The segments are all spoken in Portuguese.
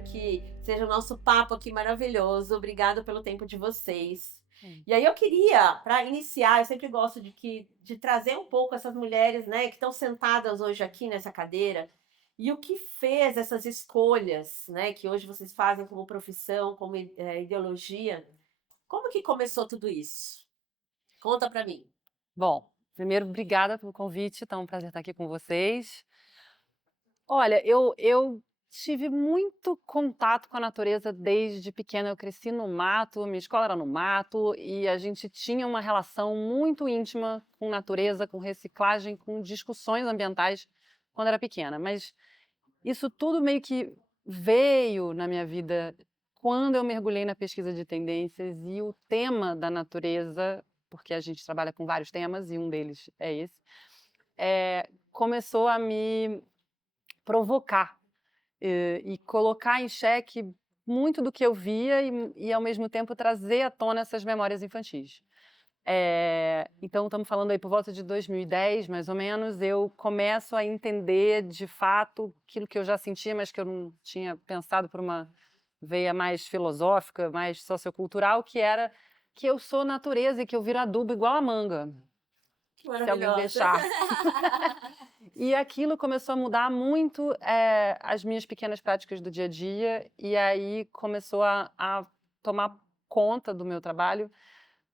espero que seja o nosso papo aqui maravilhoso. Obrigada pelo tempo de vocês. Hum. E aí eu queria, para iniciar, eu sempre gosto de trazer um pouco essas mulheres, né, que estão sentadas hoje aqui nessa cadeira, e o que fez essas escolhas, né, que hoje vocês fazem como profissão, como ideologia. Como que começou tudo isso? Conta para mim. Bom, primeiro, obrigada pelo convite, tá um prazer estar aqui com vocês. Olha, eu tive muito contato com a natureza desde pequena. Eu cresci no mato, minha escola era no mato e a gente tinha uma relação muito íntima com natureza, com reciclagem, com discussões ambientais quando era pequena. Mas isso tudo meio que veio na minha vida quando eu mergulhei na pesquisa de tendências e o tema da natureza, porque a gente trabalha com vários temas e um deles é esse, começou a me provocar e colocar em xeque muito do que eu via e ao mesmo tempo trazer à tona essas memórias infantis. Então estamos falando aí por volta de 2010, mais ou menos, eu começo a entender de fato aquilo que eu já sentia, mas que eu não tinha pensado por uma veia mais filosófica, mais sociocultural, que era que eu sou natureza e que eu viro adubo igual a manga, Que se alguém maravilhosa. deixar. E aquilo começou a mudar muito as minhas pequenas práticas do dia a dia, e aí começou a tomar conta do meu trabalho.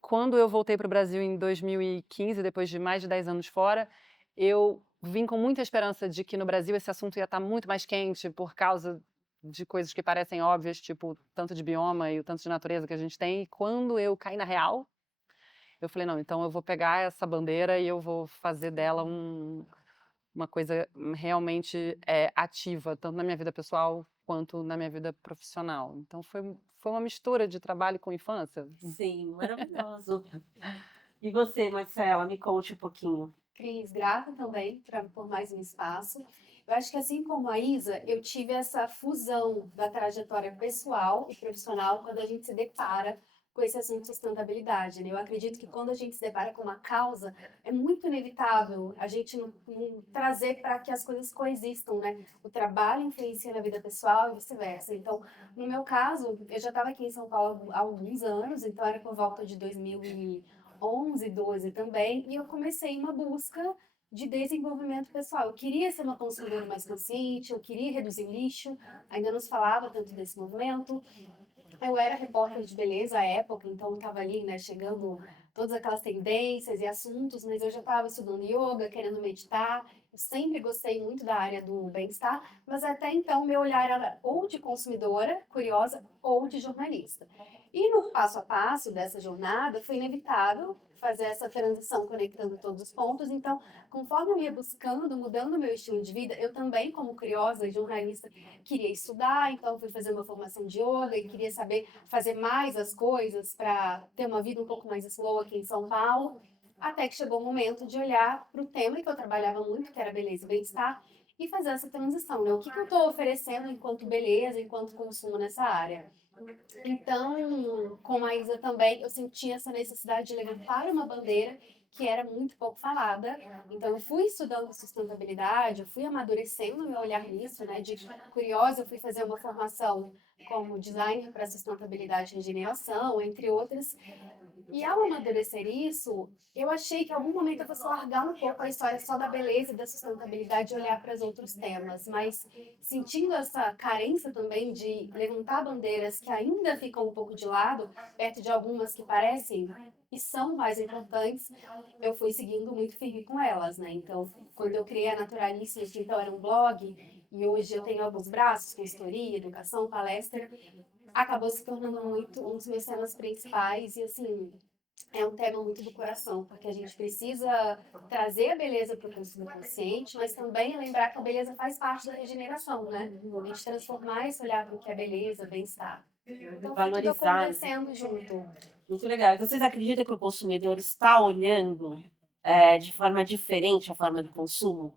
Quando eu voltei para o Brasil em 2015, depois de mais de 10 anos fora, eu vim com muita esperança de que no Brasil esse assunto ia estar muito mais quente por causa de coisas que parecem óbvias, tipo o tanto de bioma e o tanto de natureza que a gente tem. E quando eu caí na real, eu falei, não, então eu vou pegar essa bandeira e eu vou fazer dela uma coisa realmente ativa, tanto na minha vida pessoal quanto na minha vida profissional. Então foi uma mistura de trabalho com infância. Sim, maravilhoso. E você, Marcela, me conte um pouquinho. Cris, grata também por mais um espaço. Eu acho que assim como a Isa, eu tive essa fusão da trajetória pessoal e profissional quando a gente se depara com esse assunto de sustentabilidade, né? Eu acredito que quando a gente se depara com uma causa, é muito inevitável a gente não trazer para que as coisas coexistam, né? O trabalho influencia na vida pessoal e vice-versa. Então, no meu caso, eu já estava aqui em São Paulo há alguns anos, então era por volta de 2011, 12 também, e eu comecei uma busca de desenvolvimento pessoal. Eu queria ser uma consumidora mais consciente, eu queria reduzir o lixo, ainda não se falava tanto desse movimento. Eu era repórter de beleza à época, então eu estava ali, né, chegando todas aquelas tendências e assuntos, mas eu já estava estudando yoga, querendo meditar. Eu sempre gostei muito da área do bem-estar, mas até então meu olhar era ou de consumidora, curiosa, ou de jornalista. E no passo a passo dessa jornada, foi inevitável fazer essa transição conectando todos os pontos. Então, conforme eu ia buscando, mudando o meu estilo de vida, eu também, como curiosa e jornalista, queria estudar, então fui fazer uma formação de yoga e queria saber fazer mais as coisas para ter uma vida um pouco mais slow aqui em São Paulo. Até que chegou o momento de olhar para o tema que eu trabalhava muito, que era beleza e bem-estar, e fazer essa transição, né? O que eu estou oferecendo enquanto beleza, enquanto consumo nessa área? Então, com a Isa também, eu senti essa necessidade de levantar uma bandeira que era muito pouco falada. Então, eu fui estudando sustentabilidade, eu fui amadurecendo meu olhar nisso, né? De curiosa, eu fui fazer uma formação como designer para sustentabilidade e regeneração, entre outras. E ao amadurecer isso, eu achei que em algum momento eu fosse largar um pouco a história só da beleza e da sustentabilidade e olhar para os outros temas, mas sentindo essa carência também de levantar bandeiras que ainda ficam um pouco de lado, perto de algumas que parecem e são mais importantes, eu fui seguindo muito firme com elas, né? Então, quando eu criei a Naturalíssima, que então era um blog, e hoje eu tenho alguns braços, consultoria, educação, palestra, acabou se tornando muito um dos meus temas principais e assim é um tema muito do coração, porque a gente precisa trazer a beleza para o consumo consciente, mas também lembrar que a beleza faz parte da regeneração, né? A gente transformar esse olhar para o que é beleza, bem-estar. Então foi tudo Valorizar, né? acontecendo junto. Muito legal. E vocês acreditam que o consumidor está olhando de forma diferente a forma de consumo?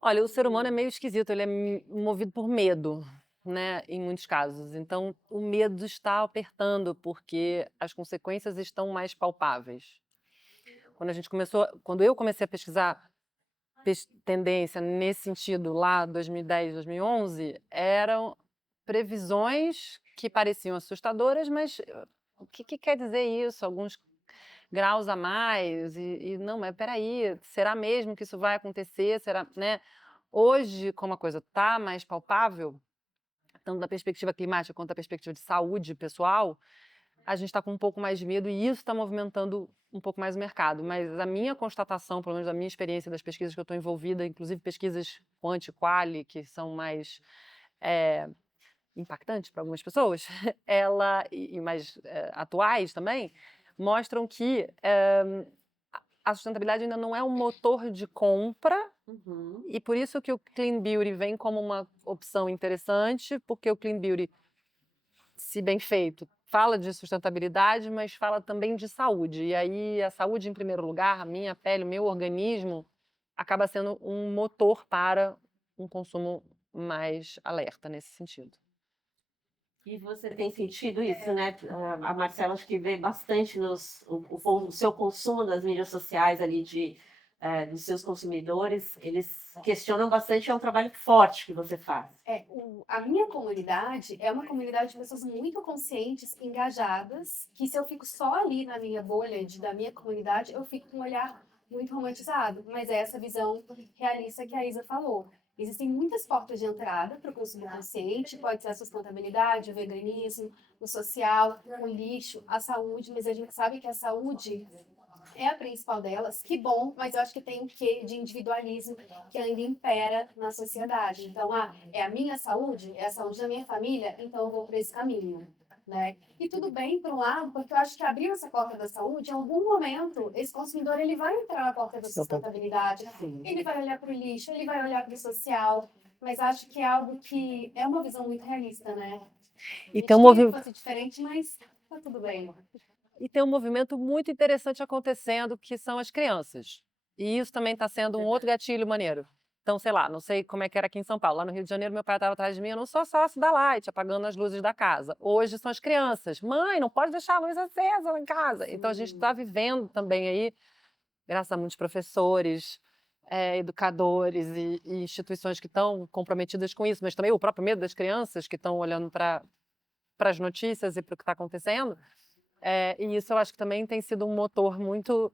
Olha, o ser humano é meio esquisito, ele é movido por medo, né, em muitos casos. Então, o medo está apertando, porque as consequências estão mais palpáveis. Quando eu comecei a pesquisar tendência nesse sentido lá, 2010, 2011, previsões que pareciam assustadoras, mas o que quer dizer isso? Alguns graus a mais e não, mas peraí, será mesmo que isso vai acontecer? Será, né? Hoje, como a coisa está mais palpável, tanto da perspectiva climática quanto da perspectiva de saúde pessoal, a gente está com um pouco mais de medo e isso está movimentando um pouco mais o mercado. Mas a minha constatação, pelo menos da minha experiência das pesquisas que eu estou envolvida, inclusive pesquisas quanti-quali, que são mais impactantes para algumas pessoas, e mais atuais também, mostram que a sustentabilidade ainda não é um motor de compra. Uhum. E por isso que o Clean Beauty vem como uma opção interessante, porque o Clean Beauty, se bem feito, fala de sustentabilidade, mas fala também de saúde. E aí a saúde em primeiro lugar, a minha pele, o meu organismo, acaba sendo um motor para um consumo mais alerta nesse sentido. E você tem sentido isso, né? A Marcela acho que vê bastante o seu consumo das mídias sociais ali dos seus consumidores. Eles questionam bastante, é um trabalho forte que você faz. A minha comunidade é uma comunidade de pessoas muito conscientes, engajadas, que se eu fico só ali na minha bolha da minha comunidade, eu fico com um olhar muito romantizado. Mas é essa visão realista que a Isa falou. Existem muitas portas de entrada para o consumo consciente, pode ser a sustentabilidade, o veganismo, o social, o lixo, a saúde, mas a gente sabe que a saúde é a principal delas. Que bom, mas eu acho que tem um quê de individualismo que ainda impera na sociedade. Então, é a minha saúde, é a saúde da minha família, então eu vou para esse caminho. Né? E tudo bem, por um lado, porque eu acho que abrir essa porta da saúde, em algum momento, esse consumidor ele vai entrar na porta da sustentabilidade, ele vai olhar para o lixo, ele vai olhar para o social, mas acho que é algo que é uma visão muito realista, né? E tem um que fosse diferente, mas tá tudo bem. E tem um movimento muito interessante acontecendo, que são as crianças. E isso também está sendo um outro gatilho maneiro. Então, sei lá, não sei como é que era aqui em São Paulo. Lá no Rio de Janeiro, meu pai estava atrás de mim, eu não sou sócio da Light, apagando as luzes da casa. Hoje são as crianças. Mãe, não pode deixar a luz acesa lá em casa. Então, a gente está vivendo também aí, graças a muitos professores, educadores e instituições que estão comprometidas com isso, mas também o próprio medo das crianças que estão olhando para as notícias e para o que está acontecendo. E isso eu acho que também tem sido um motor muito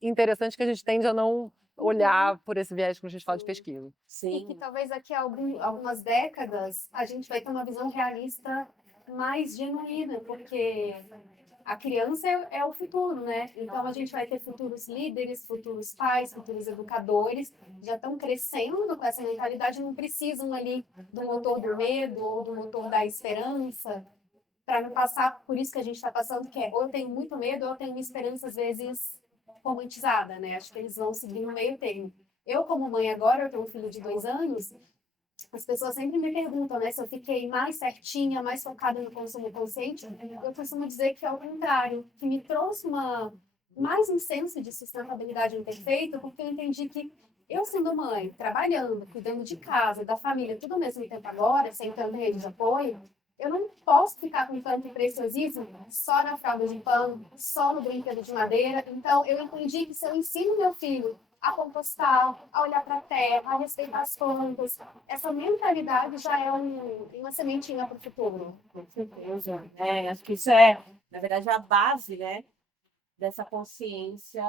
interessante que a gente tende a não olhar por esse viés quando a gente fala de pesquisa. Sim. E que talvez daqui a algumas décadas a gente vai ter uma visão realista mais genuína, porque a criança é o futuro, né? Então a gente vai ter futuros líderes, futuros pais, futuros educadores, já estão crescendo com essa mentalidade, não precisam ali do motor do medo ou do motor da esperança para não passar por isso que a gente está passando, que é ou eu tenho muito medo ou eu tenho uma esperança, às vezes, romantizada, né? Acho que eles vão seguir no meio termo. Eu, como mãe agora, eu tenho um filho de 2 anos, as pessoas sempre me perguntam, né, se eu fiquei mais certinha, mais focada no consumo consciente. Eu costumo dizer que é o contrário, que me trouxe mais um senso de sustentabilidade imperfeita, porque eu entendi que eu, sendo mãe, trabalhando, cuidando de casa, da família, tudo ao mesmo tempo agora, sem tanta rede de apoio, eu não posso ficar com tanto preciosismo só na fralda de pano, só no brinquedo de madeira. Então, eu entendi que se eu ensino meu filho a compostar, a olhar para a terra, a respeitar as plantas, essa mentalidade já é uma sementinha para o futuro. Com certeza. Acho que isso é, na verdade, a base, né, dessa consciência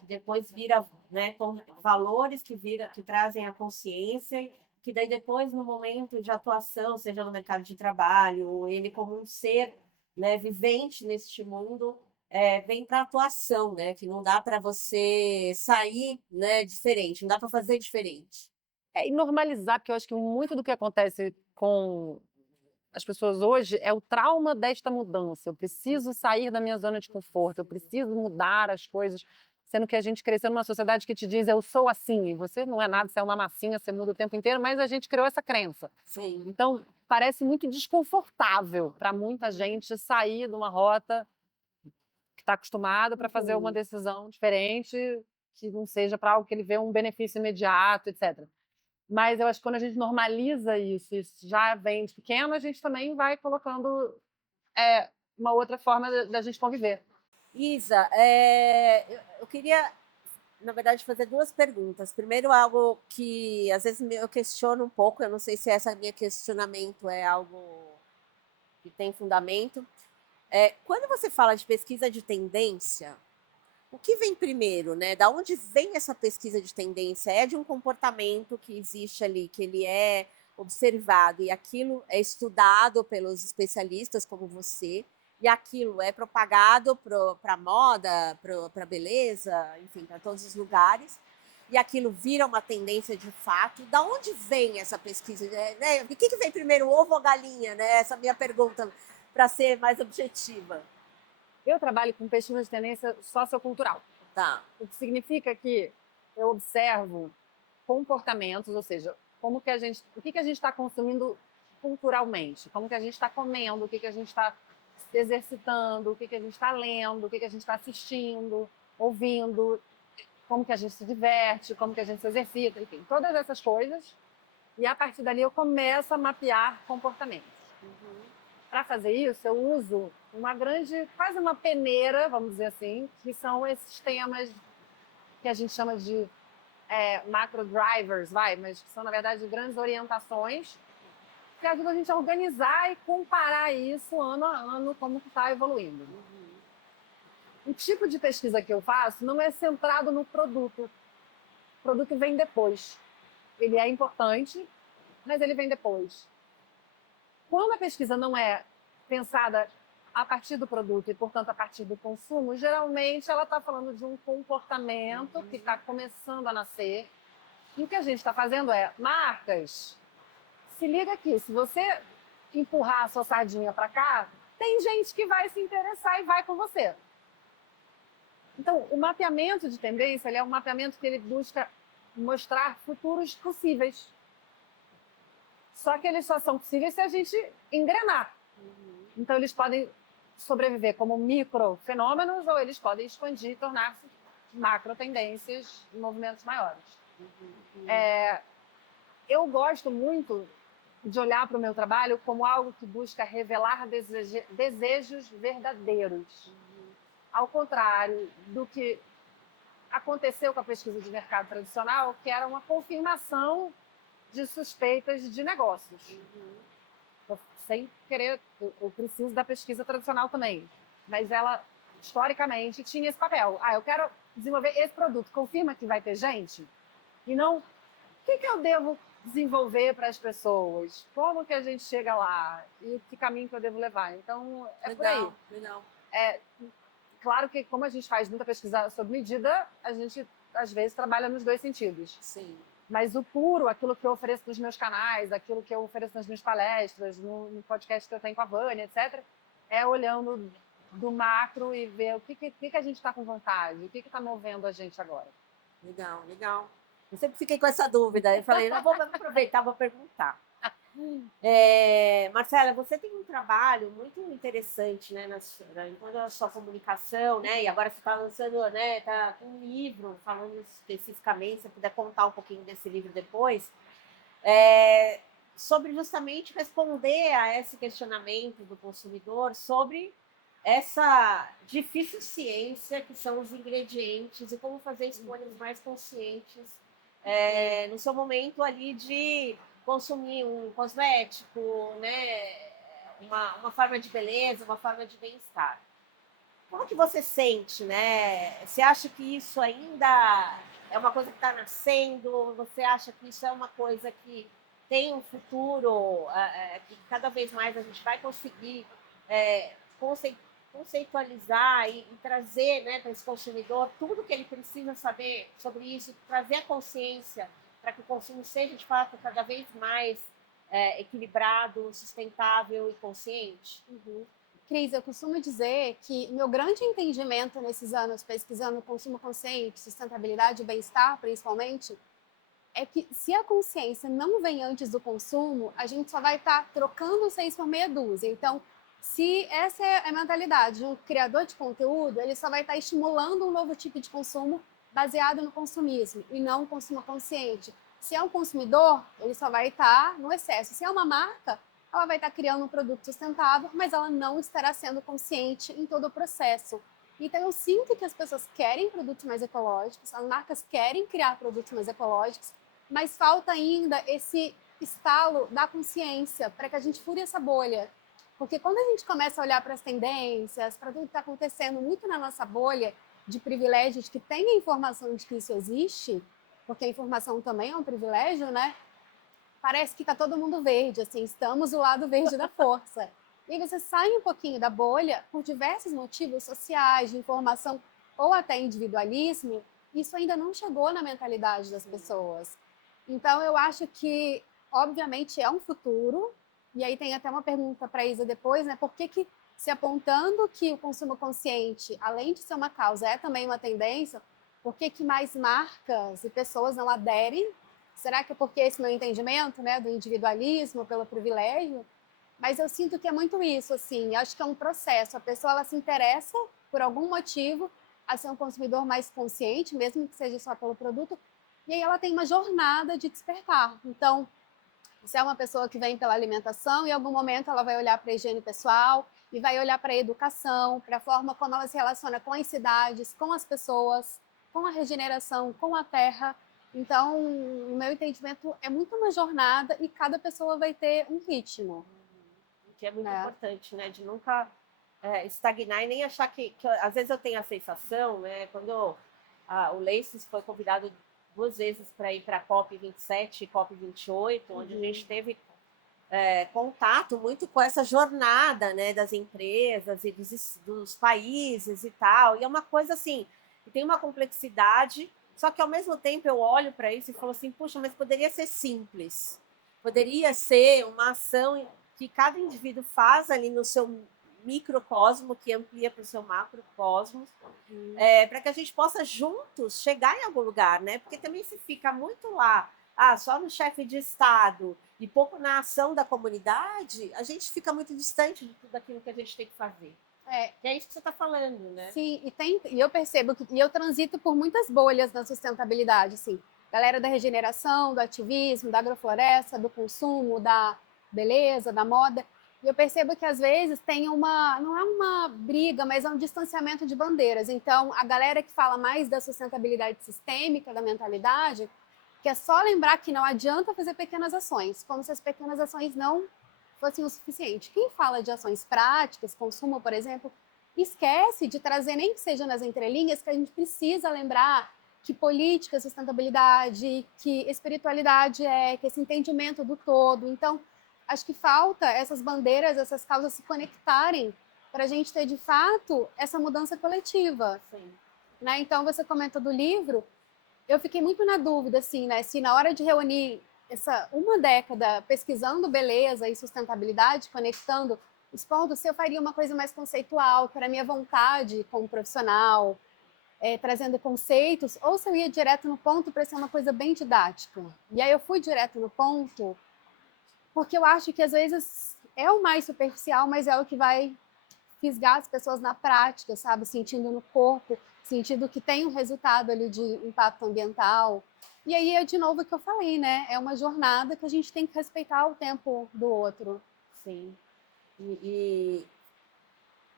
que depois vira, né, com valores que trazem a consciência, que daí depois, no momento de atuação, seja no mercado de trabalho, ou ele como um ser, né, vivente neste mundo, vem para atuação, né, que não dá para você sair, né, diferente, não dá para fazer diferente. E normalizar, porque eu acho que muito do que acontece com as pessoas hoje é o trauma desta mudança. Eu preciso sair da minha zona de conforto, eu preciso mudar as coisas, sendo que a gente cresceu numa sociedade que te diz eu sou assim, e você não é nada, você é uma massinha, você muda o tempo inteiro, mas a gente criou essa crença. Sim. Então, parece muito desconfortável para muita gente sair de uma rota que está acostumado para fazer uma decisão diferente, que não seja para algo que ele vê um benefício imediato, etc. Mas eu acho que quando a gente normaliza isso já vem de pequeno, a gente também vai colocando uma outra forma da gente conviver. Isa, eu queria, na verdade, fazer duas perguntas. Primeiro, algo que às vezes eu questiono um pouco, eu não sei se esse meu questionamento é algo que tem fundamento. Quando você fala de pesquisa de tendência, o que vem primeiro, né? Da onde vem essa pesquisa de tendência? É de um comportamento que existe ali, que ele é observado e aquilo é estudado pelos especialistas como você, e aquilo é propagado para a moda, para a beleza, enfim, para todos os lugares, e aquilo vira uma tendência de fato. Da onde vem essa pesquisa? Né? O que vem primeiro, ovo ou galinha? Né? Essa é a minha pergunta, para ser mais objetiva. Eu trabalho com pesquisa de tendência sociocultural. Tá. O que significa que eu observo comportamentos, ou seja, o que a gente está consumindo culturalmente, como que a gente está comendo, o que a gente está se exercitando, o que a gente está lendo, o que a gente está assistindo, ouvindo, como que a gente se diverte, como que a gente se exercita, enfim, todas essas coisas. E a partir dali eu começo a mapear comportamentos. Para fazer isso, eu uso quase uma peneira, vamos dizer assim, que são esses temas que a gente chama de macro drivers, mas que são, na verdade, grandes orientações que ajudam a gente a organizar e comparar isso ano a ano, como está evoluindo. O tipo de pesquisa que eu faço não é centrado no produto. O produto vem depois. Ele é importante, mas ele vem depois. Quando a pesquisa não é pensada a partir do produto e, portanto, a partir do consumo, geralmente ela está falando de um comportamento que está começando a nascer. E o que a gente está fazendo marcas, se liga aqui, se você empurrar a sua sardinha para cá, tem gente que vai se interessar e vai com você. Então, o mapeamento de tendência ele é um mapeamento que ele busca mostrar futuros possíveis. Só que eles só são possíveis se a gente engrenar. Então, eles podem sobreviver como microfenômenos ou eles podem expandir e tornar-se macro tendências em movimentos maiores. Eu gosto muito de olhar para o meu trabalho como algo que busca revelar desejos verdadeiros. Ao contrário do que aconteceu com a pesquisa de mercado tradicional, que era uma confirmação de suspeitas de negócios. Sem querer, eu preciso da pesquisa tradicional também, mas ela, historicamente, tinha esse papel. Eu quero desenvolver esse produto, confirma que vai ter gente? E não, o que eu devo desenvolver para as pessoas? Como que a gente chega lá? E que caminho que eu devo levar? Então, por aí. Legal. Claro que, como a gente faz muita pesquisa sob medida, a gente, às vezes, trabalha nos dois sentidos. Sim. Mas o puro, aquilo que eu ofereço nos meus canais, aquilo que eu ofereço nas minhas palestras, no podcast que eu tenho com a Vânia, etc., é olhando do macro e ver o que a gente está com vontade, o que está movendo a gente agora. Legal. Eu sempre fiquei com essa dúvida. Eu falei, vou aproveitar, vou perguntar. Marcela, você tem um trabalho muito interessante, né, em toda a sua comunicação, né, e agora você está lançando, né, tá com um livro falando especificamente, se você puder contar um pouquinho desse livro depois, sobre justamente responder a esse questionamento do consumidor sobre essa difícil ciência que são os ingredientes e como fazer escolhas mais conscientes no seu momento ali de consumir um cosmético, né, uma forma de beleza, uma forma de bem-estar. Como que você sente, né? Você acha que isso ainda é uma coisa que está nascendo? Você acha que isso é uma coisa que tem um futuro, que cada vez mais a gente vai conseguir conceitualizar e trazer, né, para esse consumidor tudo que ele precisa saber sobre isso, trazer a consciência para que o consumo seja, de fato, cada vez mais equilibrado, sustentável e consciente? Cris, eu costumo dizer que meu grande entendimento nesses anos pesquisando consumo consciente, sustentabilidade e bem-estar, principalmente, é que se a consciência não vem antes do consumo, a gente só vai estar trocando 6 por meia dúzia. Então, se essa é a mentalidade de um criador de conteúdo, ele só vai estar estimulando um novo tipo de consumo baseado no consumismo e não um consumo consciente. Se é um consumidor, ele só vai estar no excesso. Se é uma marca, ela vai estar criando um produto sustentável, mas ela não estará sendo consciente em todo o processo. Então, eu sinto que as pessoas querem produtos mais ecológicos, as marcas querem criar produtos mais ecológicos, mas falta ainda esse estalo da consciência para que a gente fure essa bolha. Porque quando a gente começa a olhar para as tendências, para tudo que está acontecendo muito na nossa bolha de privilégios que tem a informação de que isso existe, porque a informação também é um privilégio, né? Parece que está todo mundo verde, assim, estamos do lado verde da força. E aí você sai um pouquinho da bolha por diversos motivos sociais, de informação ou até individualismo, isso ainda não chegou na mentalidade das pessoas. Então eu acho que, obviamente, é um futuro, e aí tem até uma pergunta para a Isa depois, né? Por que se apontando que o consumo consciente, além de ser uma causa, é também uma tendência, por que mais marcas e pessoas não aderem? Será que é porque esse meu entendimento, né, do individualismo, pelo privilégio? Mas eu sinto que é muito isso, assim, acho que é um processo. A pessoa ela se interessa por algum motivo a ser um consumidor mais consciente, mesmo que seja só pelo produto, e aí ela tem uma jornada de despertar. Então, se é uma pessoa que vem pela alimentação, em algum momento ela vai olhar para a higiene pessoal e vai olhar para a educação, para a forma como ela se relaciona com as cidades, com as pessoas, com a regeneração, com a terra. Então, o meu entendimento é muito uma jornada e cada pessoa vai ter um ritmo. Que é muito né? importante, né? De nunca estagnar e nem achar que às vezes eu tenho a sensação, né? Quando o Laces foi convidado 2 vezes para ir para a COP27 e COP28, onde a gente teve contato muito com essa jornada, né, das empresas e dos países e tal. E é uma coisa assim, que tem uma complexidade, só que ao mesmo tempo eu olho para isso e falo assim, puxa, mas poderia ser simples. Poderia ser uma ação que cada indivíduo faz ali no seu microcosmo, que amplia para o seu macrocosmos, para que a gente possa juntos chegar em algum lugar, né? Porque também se fica muito lá, só no chefe de Estado e pouco na ação da comunidade, a gente fica muito distante de tudo aquilo que a gente tem que fazer. Que é isso que você está falando, né? Sim, e eu percebo que eu transito por muitas bolhas na sustentabilidade, assim. Galera da regeneração, do ativismo, da agrofloresta, do consumo, da beleza, da moda. E eu percebo que às vezes tem não é uma briga, mas é um distanciamento de bandeiras. Então, a galera que fala mais da sustentabilidade sistêmica, da mentalidade, que é só lembrar que não adianta fazer pequenas ações, como se as pequenas ações não fossem o suficiente. Quem fala de ações práticas, consumo, por exemplo, esquece de trazer, nem que seja nas entrelinhas, que a gente precisa lembrar que política é sustentabilidade, que espiritualidade que esse entendimento do todo. Então, acho que falta essas bandeiras, essas causas se conectarem para a gente ter, de fato, essa mudança coletiva. Sim. Né? Então, você comentou do livro, eu fiquei muito na dúvida, assim, né? Se na hora de reunir essa uma década pesquisando beleza e sustentabilidade, conectando os pontos, se eu faria uma coisa mais conceitual, que era a minha vontade como profissional, trazendo conceitos, ou se eu ia direto no ponto para ser uma coisa bem didática. E aí eu fui direto no ponto, porque eu acho que às vezes é o mais superficial, mas é o que vai fisgar as pessoas na prática, sabe? Sentindo no corpo, sentindo que tem um resultado ali de impacto ambiental. E aí é de novo o que eu falei, né? É uma jornada que a gente tem que respeitar o tempo do outro. Sim.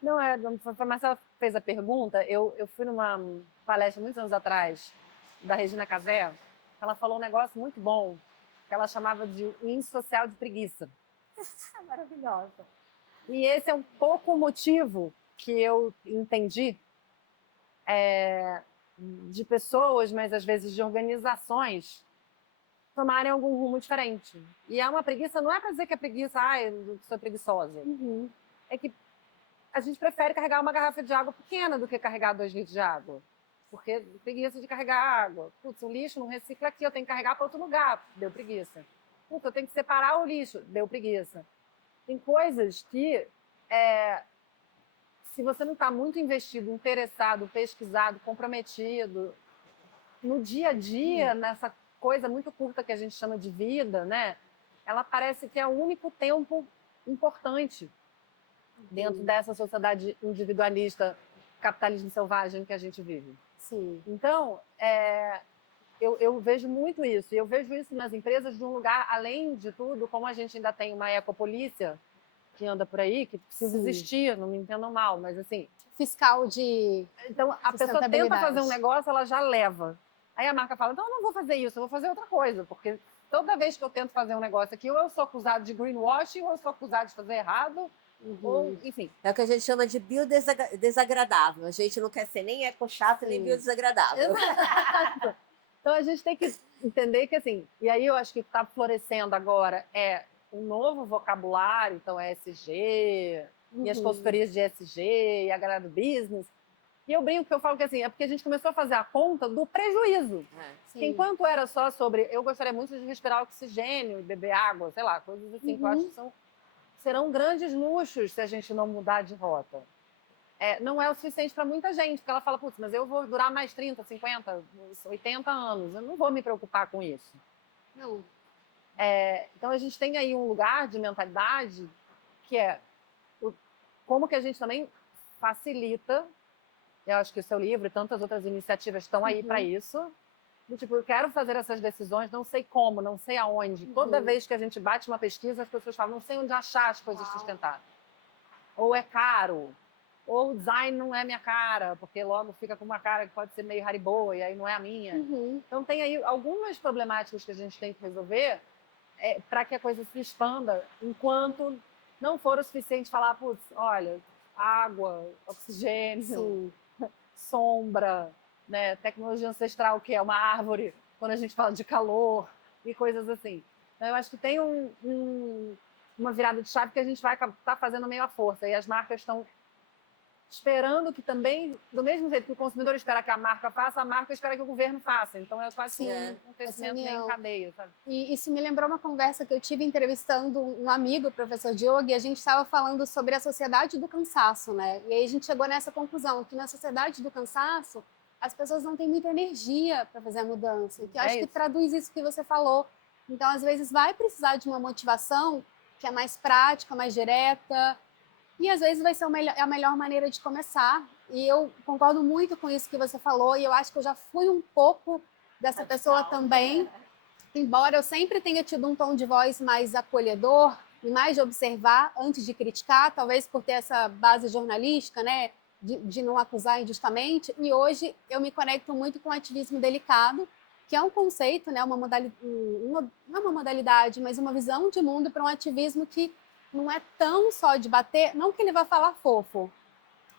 Não, a Marcela fez a pergunta. Eu fui numa palestra muitos anos atrás da Regina Casé. Ela falou um negócio muito bom, que ela chamava de índice social de preguiça. Maravilhosa. E esse é um pouco o motivo que eu entendi de pessoas, mas às vezes de organizações, tomarem algum rumo diferente. E é uma preguiça, não é para dizer que é preguiça, eu sou preguiçosa. Uhum. É que a gente prefere carregar uma garrafa de água pequena do que carregar 2 litros de água. Porque preguiça de carregar água. Putz, o lixo não recicla aqui, eu tenho que carregar para outro lugar. Deu preguiça. Putz, eu tenho que separar o lixo. Deu preguiça. Tem coisas que, se você não está muito investido, interessado, pesquisado, comprometido, no dia a dia, nessa coisa muito curta que a gente chama de vida, né? Ela parece que é o único tempo importante dentro dessa sociedade individualista, capitalismo selvagem que a gente vive. Sim. Então, eu vejo muito isso. E eu vejo isso nas empresas de um lugar, além de tudo, como a gente ainda tem uma ecopolícia, que anda por aí, que precisa Sim. existir, não me entendam mal, mas assim, Fiscal de então a pessoa tenta sustentabilidade. fazer um negócio, ela já leva. Aí a marca fala, então eu não vou fazer isso, eu vou fazer outra coisa, porque toda vez que eu tento fazer um negócio aqui, ou eu sou acusado de greenwashing, ou eu sou acusado de fazer errado, ou, enfim. É o que a gente chama de biodesagradável. A gente não quer ser nem eco-chato, nem Sim. biodesagradável. Então a gente tem que entender que assim, e aí eu acho que o que está florescendo agora é um novo vocabulário, então é ESG, e as consultorias de ESG, e a galera do business. E eu brinco que eu falo que assim, é porque a gente começou a fazer a conta do prejuízo. Porque Sim. enquanto era só sobre, eu gostaria muito de respirar oxigênio e beber água, sei lá, coisas assim que eu acho que serão grandes luxos se a gente não mudar de rota. Não é o suficiente para muita gente, porque ela fala, putz, mas eu vou durar mais 30, 50, 80 anos, eu não vou me preocupar com isso. Não. Então a gente tem aí um lugar de mentalidade que é como que a gente também facilita. Eu acho que o seu livro e tantas outras iniciativas estão aí para isso. Do tipo, eu quero fazer essas decisões, não sei como, não sei aonde. Toda vez que a gente bate uma pesquisa, as pessoas falam, não sei onde achar as coisas sustentáveis. Ou é caro, ou o design não é minha cara, porque logo fica com uma cara que pode ser meio Haribo, e aí não é a minha. Então tem aí algumas problemáticas que a gente tem que resolver para que a coisa se expanda, enquanto não for o suficiente falar, putz, olha, água, oxigênio, sombra, né, tecnologia ancestral, que é uma árvore, quando a gente fala de calor e coisas assim. Então, eu acho que tem uma virada de chave que a gente vai estar fazendo meio à força, e as marcas estão esperando que também, do mesmo jeito que o consumidor espera que a marca faça, a marca espera que o governo faça. Então é quase um crescimento meio em cadeia, sabe? E isso me lembrou uma conversa que eu tive entrevistando um amigo, o professor Diogo, e a gente estava falando sobre a sociedade do cansaço, né? E aí a gente chegou nessa conclusão, que na sociedade do cansaço, as pessoas não têm muita energia para fazer a mudança. E que eu acho que traduz isso que você falou. Então, às vezes, vai precisar de uma motivação que é mais prática, mais direta, e às vezes vai ser a melhor maneira de começar. E eu concordo muito com isso que você falou, e eu acho que eu já fui um pouco dessa pessoa também, embora eu sempre tenha tido um tom de voz mais acolhedor e mais de observar antes de criticar, talvez por ter essa base jornalística, né, de não acusar injustamente. E hoje eu me conecto muito com o ativismo delicado, que é um conceito, né, não é uma modalidade, mas uma visão de mundo para um ativismo que não é tão só de bater, não que ele vá falar fofo,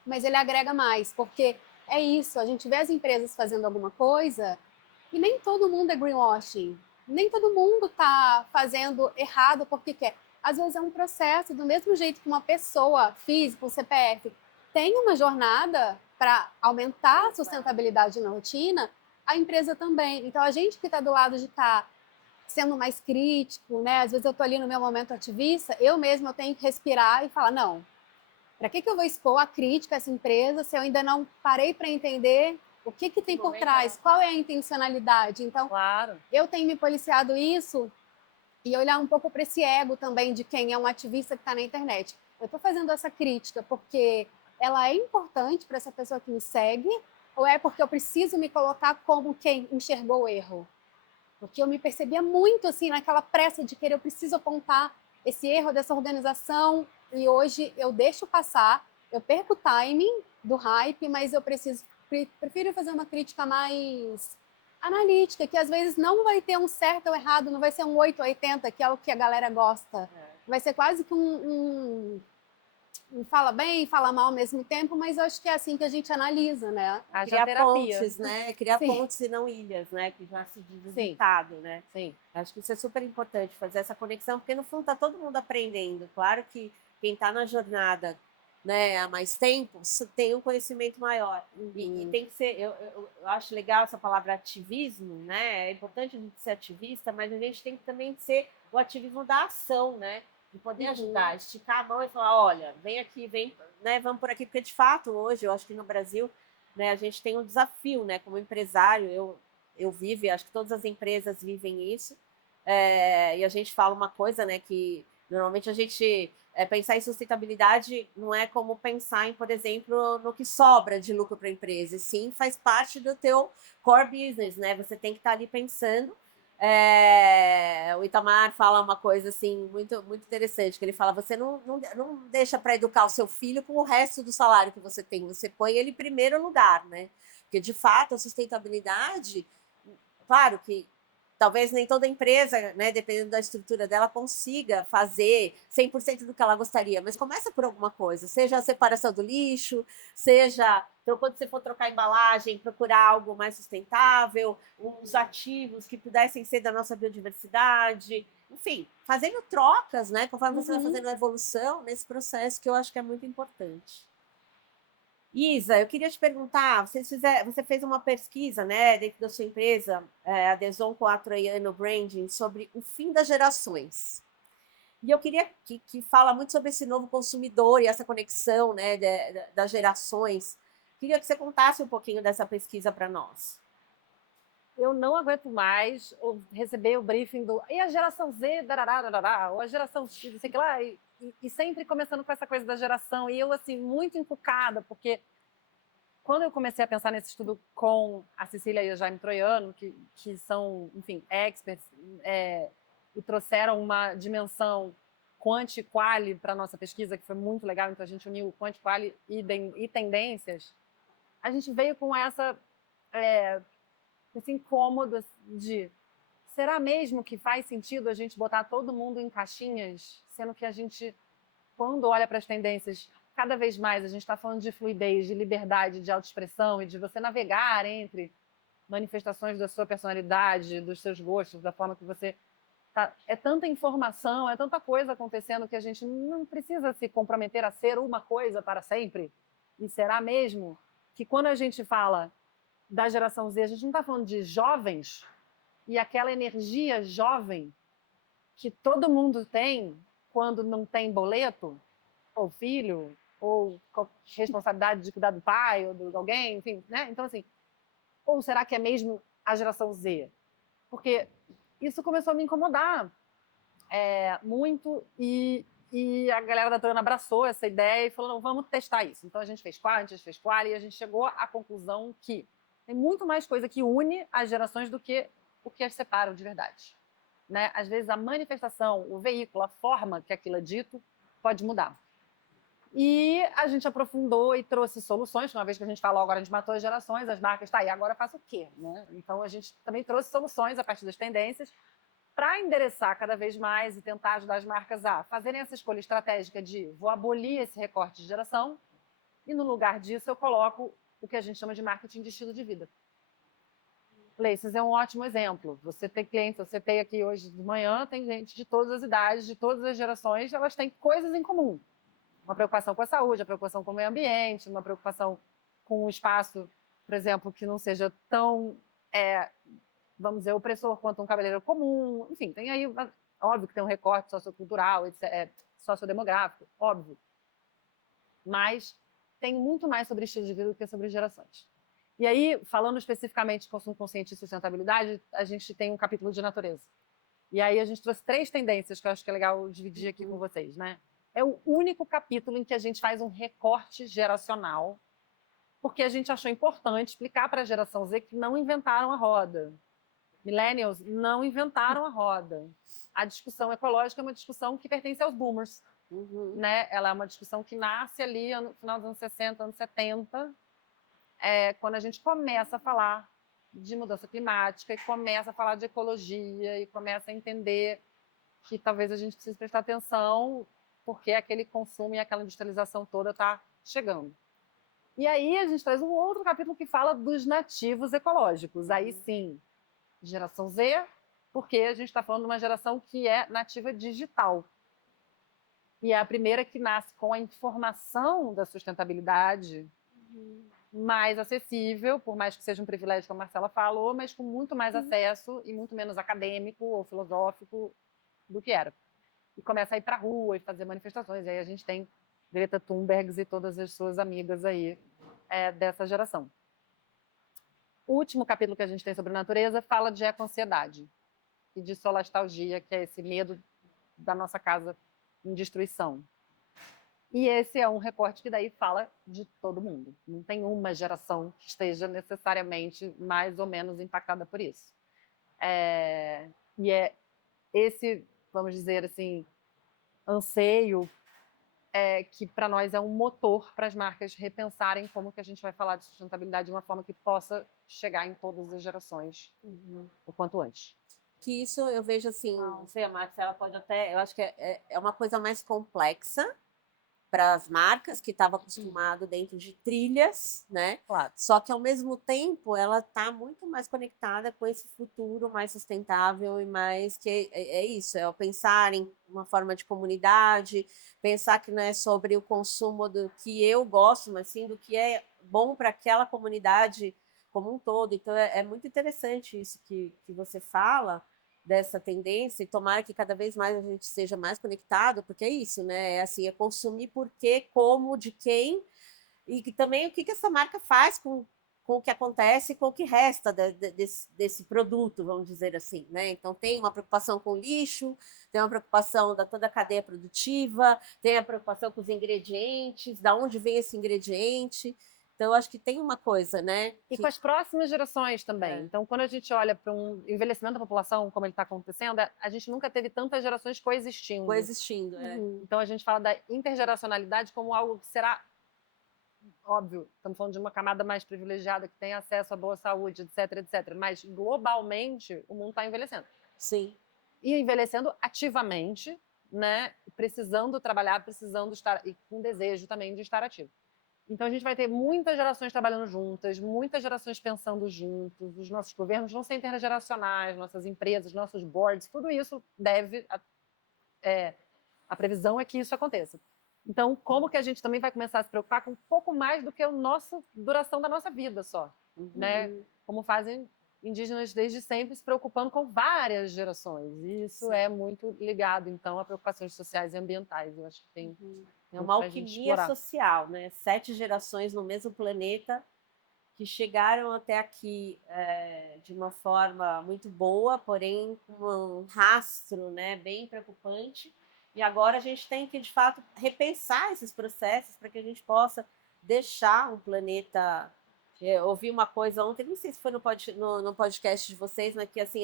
mas ele agrega mais, porque é isso, a gente vê as empresas fazendo alguma coisa e nem todo mundo é greenwashing, nem todo mundo está fazendo errado porque quer. Às vezes é um processo, do mesmo jeito que uma pessoa física, um CPF, tem uma jornada para aumentar a sustentabilidade na rotina, a empresa também. Então, a gente que está do lado de cá, sendo mais crítico, né? Às vezes eu estou ali no meu momento ativista, eu mesma tenho que respirar e falar, não, para que eu vou expor a crítica a essa empresa se eu ainda não parei para entender o que tem por trás, qual é a intencionalidade? Então, eu tenho me policiado isso e olhar um pouco para esse ego também de quem é um ativista que está na internet. Eu estou fazendo essa crítica porque ela é importante para essa pessoa que me segue ou é porque eu preciso me colocar como quem enxergou o erro? Porque eu me percebia muito assim naquela pressa de querer, eu preciso apontar esse erro dessa organização e hoje eu deixo passar, eu perco o timing do hype, mas eu prefiro fazer uma crítica mais analítica, que às vezes não vai ter um certo ou errado, não vai ser um 8 ou 80, que é o que a galera gosta. Vai ser quase que um fala bem, fala mal ao mesmo tempo, mas eu acho que é assim que a gente analisa, né? Criar pontes, né? Criar pontes e não ilhas, né? Que já se diz o ditado, né? Sim. Acho que isso é super importante, fazer essa conexão, porque no fundo está todo mundo aprendendo. Claro que quem está na jornada, né, há mais tempo tem um conhecimento maior. E tem que ser, eu acho legal essa palavra ativismo, né? É importante a gente ser ativista, mas a gente tem que também ser o ativismo da ação, né? De poder ajudar, esticar a mão e falar, olha, vem aqui, vem, né, vamos por aqui, porque de fato hoje, eu acho que no Brasil, né, a gente tem um desafio, né, como empresário, eu vivo, acho que todas as empresas vivem isso, e a gente fala uma coisa, né, que normalmente a gente pensar em sustentabilidade não é como pensar em, por exemplo, no que sobra de lucro para a empresa, e sim faz parte do teu core business, né, você tem que estar ali pensando O Itamar fala uma coisa assim muito, muito interessante, que ele fala, você não deixa para educar o seu filho com o resto do salário que você tem, você põe ele em primeiro lugar, né? Porque, de fato, a sustentabilidade, claro que talvez nem toda empresa, né, dependendo da estrutura dela, consiga fazer 100% do que ela gostaria, mas começa por alguma coisa, seja a separação do lixo, seja, então, quando você for trocar embalagem, procurar algo mais sustentável, uns ativos que pudessem ser da nossa biodiversidade, enfim, fazendo trocas, né, conforme você vai fazendo a evolução nesse processo, que eu acho que é muito importante. Isa, eu queria te perguntar, você fez uma pesquisa, né, dentro da sua empresa, a Deson com a Troiano Branding, sobre o fim das gerações. E eu queria que fala muito sobre esse novo consumidor e essa conexão, né, das gerações. Queria que você contasse um pouquinho dessa pesquisa para nós. Eu não aguento mais receber o briefing do e a geração Z, darará, darará, ou a geração X, não sei o que lá, e sempre começando com essa coisa da geração. E eu, assim, muito encucada, porque quando eu comecei a pensar nesse estudo com a Cecília e o Jaime Troiano, que são, enfim, experts, e trouxeram uma dimensão quanti-quali para a nossa pesquisa, que foi muito legal, então a gente uniu quanti-quali e tendências, a gente veio com esse incômodo de será mesmo que faz sentido a gente botar todo mundo em caixinhas, sendo que a gente, quando olha para as tendências, cada vez mais a gente está falando de fluidez, de liberdade, de autoexpressão e de você navegar entre manifestações da sua personalidade, dos seus gostos, da forma que você tá. É tanta informação, é tanta coisa acontecendo que a gente não precisa se comprometer a ser uma coisa para sempre. E será mesmo que quando a gente fala da geração Z, a gente não está falando de jovens e aquela energia jovem que todo mundo tem quando não tem boleto, ou filho, ou responsabilidade de cuidar do pai ou de alguém, enfim, né? Então, assim, ou será que é mesmo a geração Z? Porque isso começou a me incomodar muito e a galera da Troiano abraçou essa ideia e falou, não, vamos testar isso. Então, a gente fez qual, a gente fez qual, e a gente chegou à conclusão que tem muito mais coisa que une as gerações do que o que as separam de verdade. Né? Às vezes, a manifestação, o veículo, a forma que aquilo é dito, pode mudar. E a gente aprofundou e trouxe soluções, uma vez que a gente falou, agora a gente matou as gerações, as marcas, tá, e agora faço o quê? Né? Então, a gente também trouxe soluções a partir das tendências para endereçar cada vez mais e tentar ajudar as marcas a fazerem essa escolha estratégica de vou abolir esse recorte de geração e, no lugar disso, eu coloco o que a gente chama de marketing de estilo de vida. Places é um ótimo exemplo. Você tem clientes, você tem aqui hoje de manhã, tem gente de todas as idades, de todas as gerações, elas têm coisas em comum. Uma preocupação com a saúde, a preocupação com o meio ambiente, uma preocupação com um espaço, por exemplo, que não seja tão, vamos dizer, opressor quanto um cabeleireiro comum. Enfim, tem aí, óbvio que tem um recorte sociocultural, sociodemográfico, óbvio. Mas tem muito mais sobre estilo de vida do que sobre gerações. E aí, falando especificamente de consumo consciente e sustentabilidade, a gente tem um capítulo de natureza. E aí a gente trouxe 3 tendências que eu acho que é legal dividir aqui com vocês, né? É o único capítulo em que a gente faz um recorte geracional, porque a gente achou importante explicar para a geração Z que não inventaram a roda. Millennials não inventaram a roda. A discussão ecológica é uma discussão que pertence aos boomers. Né? Ela é uma discussão que nasce ali no final dos anos 60, anos 70, quando a gente começa a falar de mudança climática e começa a falar de ecologia e começa a entender que talvez a gente precise prestar atenção porque aquele consumo e aquela industrialização toda está chegando. E aí a gente traz um outro capítulo que fala dos nativos ecológicos. Aí sim, geração Z, porque a gente está falando de uma geração que é nativa digital. E é a primeira que nasce com a informação da sustentabilidade mais acessível, por mais que seja um privilégio, como a Marcela falou, mas com muito mais acesso e muito menos acadêmico ou filosófico do que era. E começa a ir para a rua e fazer manifestações. E aí a gente tem Greta Thunberg e todas as suas amigas aí dessa geração. O último capítulo que a gente tem sobre natureza fala de eco-ansiedade e de solastalgia, que é esse medo da nossa casa em destruição. E esse é um recorte que daí fala de todo mundo. Não tem uma geração que esteja necessariamente mais ou menos impactada por isso. E é esse, vamos dizer assim, anseio que para nós é um motor para as marcas repensarem como que a gente vai falar de sustentabilidade de uma forma que possa chegar em todas as gerações o quanto antes. Que isso eu vejo assim, não sei, a Marcela pode até, eu acho que é uma coisa mais complexa para as marcas que estavam acostumadas dentro de trilhas, né? Claro. Só que ao mesmo tempo ela está muito mais conectada com esse futuro mais sustentável e mais que é isso, é o pensar em uma forma de comunidade, pensar que não é sobre o consumo do que eu gosto, mas sim do que é bom para aquela comunidade como um todo. Então é muito interessante isso que você fala dessa tendência, e tomara que cada vez mais a gente seja mais conectado, porque é isso, né? É assim, é consumir por quê, como, de quem, e que também o que essa marca faz com o que acontece e com o que resta desse produto, vamos dizer assim, né? Então tem uma preocupação com o lixo, tem uma preocupação da toda a cadeia produtiva, tem a preocupação com os ingredientes, da onde vem esse ingrediente. Então, eu acho que tem uma coisa, né? E com as próximas gerações também. É. Então, quando a gente olha para um envelhecimento da população, como ele está acontecendo, a gente nunca teve tantas gerações coexistindo. Coexistindo, é. Então, a gente fala da intergeracionalidade como algo que será óbvio, estamos falando de uma camada mais privilegiada que tem acesso à boa saúde, etc, etc. Mas, globalmente, o mundo está envelhecendo. Sim. E envelhecendo ativamente, né? Precisando trabalhar, precisando estar, e com desejo também de estar ativo. Então, a gente vai ter muitas gerações trabalhando juntas, muitas gerações pensando juntos, os nossos governos vão ser intergeracionais, nossas empresas, nossos boards, tudo isso deve... a previsão é que isso aconteça. Então, como que a gente também vai começar a se preocupar com um pouco mais do que a duração da nossa vida só, né? Como fazem indígenas desde sempre, se preocupando com várias gerações. E isso é muito ligado, então, a preocupações sociais e ambientais. Eu acho que tem é uma alquimia social, né? 7 gerações no mesmo planeta que chegaram até aqui de uma forma muito boa, porém com um rastro, né, bem preocupante. E agora a gente tem que, de fato, repensar esses processos para que a gente possa deixar um planeta... Eu ouvi uma coisa ontem, não sei se foi no podcast de vocês, mas que assim,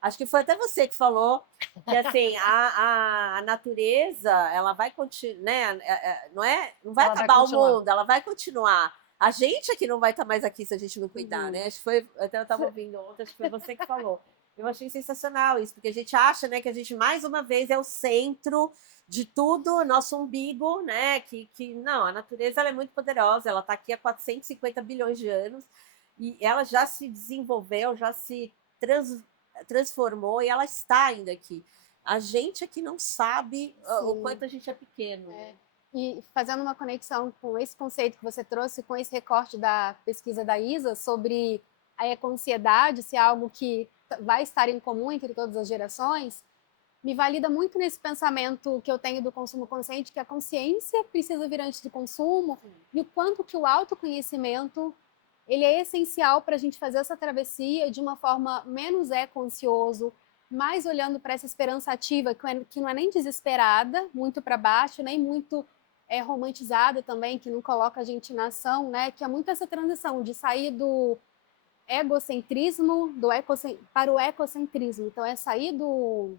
acho que foi até você que falou que assim, a natureza, ela vai continuar, né? Não vai acabar o mundo, ela vai continuar. A gente aqui não vai estar mais aqui se a gente não cuidar, né? Acho que foi, até eu estava ouvindo ontem, acho que foi você que falou. Eu achei sensacional isso, porque a gente acha, né, que a gente mais uma vez é o centro de tudo, nosso umbigo, né? Que não, a natureza ela é muito poderosa, ela está aqui há 450 bilhões de anos e ela já se desenvolveu, já se transformou e ela está ainda aqui. A gente aqui não sabe o quanto a gente é pequeno. Né? E fazendo uma conexão com esse conceito que você trouxe, com esse recorte da pesquisa da Isa sobre a ecoansiedade, se é algo que vai estar em comum entre todas as gerações, me valida muito nesse pensamento que eu tenho do consumo consciente, que a consciência precisa vir antes do consumo, e o quanto que o autoconhecimento ele é essencial para a gente fazer essa travessia de uma forma menos eco-ansioso, mais olhando para essa esperança ativa, que não é nem desesperada, muito para baixo, nem muito romantizada também, que não coloca a gente na ação, né? Que é muito essa transição de sair do egocentrismo para o ecocentrismo. Então, é sair do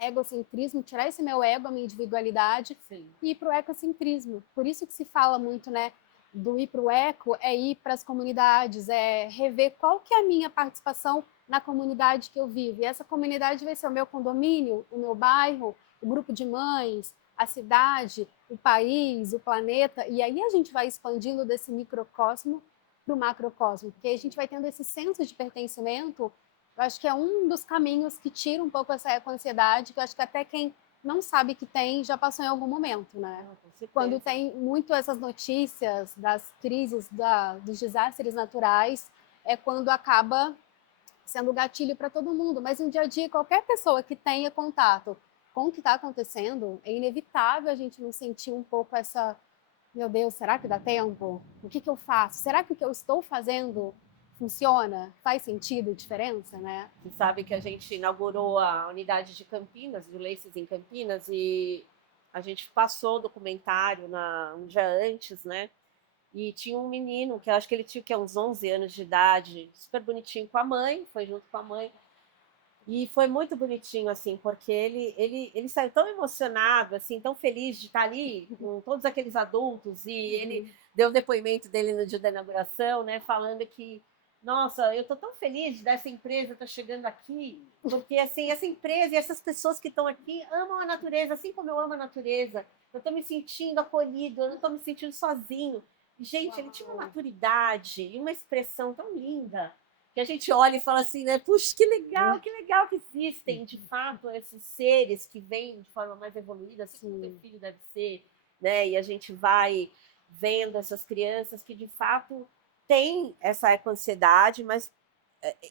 egocentrismo, tirar esse meu ego, a minha individualidade, e ir para o ecocentrismo. Por isso que se fala muito, né? Do ir para o eco é ir para as comunidades, é rever qual que é a minha participação na comunidade que eu vivo. E essa comunidade vai ser o meu condomínio, o meu bairro, o grupo de mães, a cidade, o país, o planeta. E aí a gente vai expandindo desse microcosmo para o macrocosmo, porque a gente vai tendo esse senso de pertencimento. Eu acho que é um dos caminhos que tira um pouco essa ansiedade, que eu acho que até quem não sabe que tem, já passou em algum momento, né? Quando tem muito essas notícias das crises, dos desastres naturais, é quando acaba sendo gatilho para todo mundo. Mas no dia a dia, qualquer pessoa que tenha contato com o que está acontecendo, é inevitável a gente não sentir um pouco essa... Meu Deus, será que dá tempo? O que eu faço? Será que o que eu estou fazendo funciona? Faz sentido, diferença, né? Você sabe que a gente inaugurou a unidade de Campinas, de Laces em Campinas, e a gente passou o documentário um dia antes, né? E tinha um menino, que eu acho que ele tinha uns 11 anos de idade, super bonitinho com a mãe, foi junto com a mãe. E foi muito bonitinho, assim, porque ele saiu tão emocionado, assim, tão feliz de estar ali com todos aqueles adultos, e ele deu o depoimento dele no dia da inauguração, né, falando que, nossa, eu estou tão feliz dessa empresa estar chegando aqui, porque, assim, essa empresa e essas pessoas que estão aqui amam a natureza, assim como eu amo a natureza. Eu estou me sentindo acolhido, eu não estou me sentindo sozinho. Gente, ele tinha uma maturidade e uma expressão tão linda que a gente olha e fala assim, né? Puxa, que legal que existem, de fato, esses seres que vêm de forma mais evoluída, assim como o teu filho deve ser, né? E a gente vai vendo essas crianças que, de fato, têm essa eco-ansiedade, mas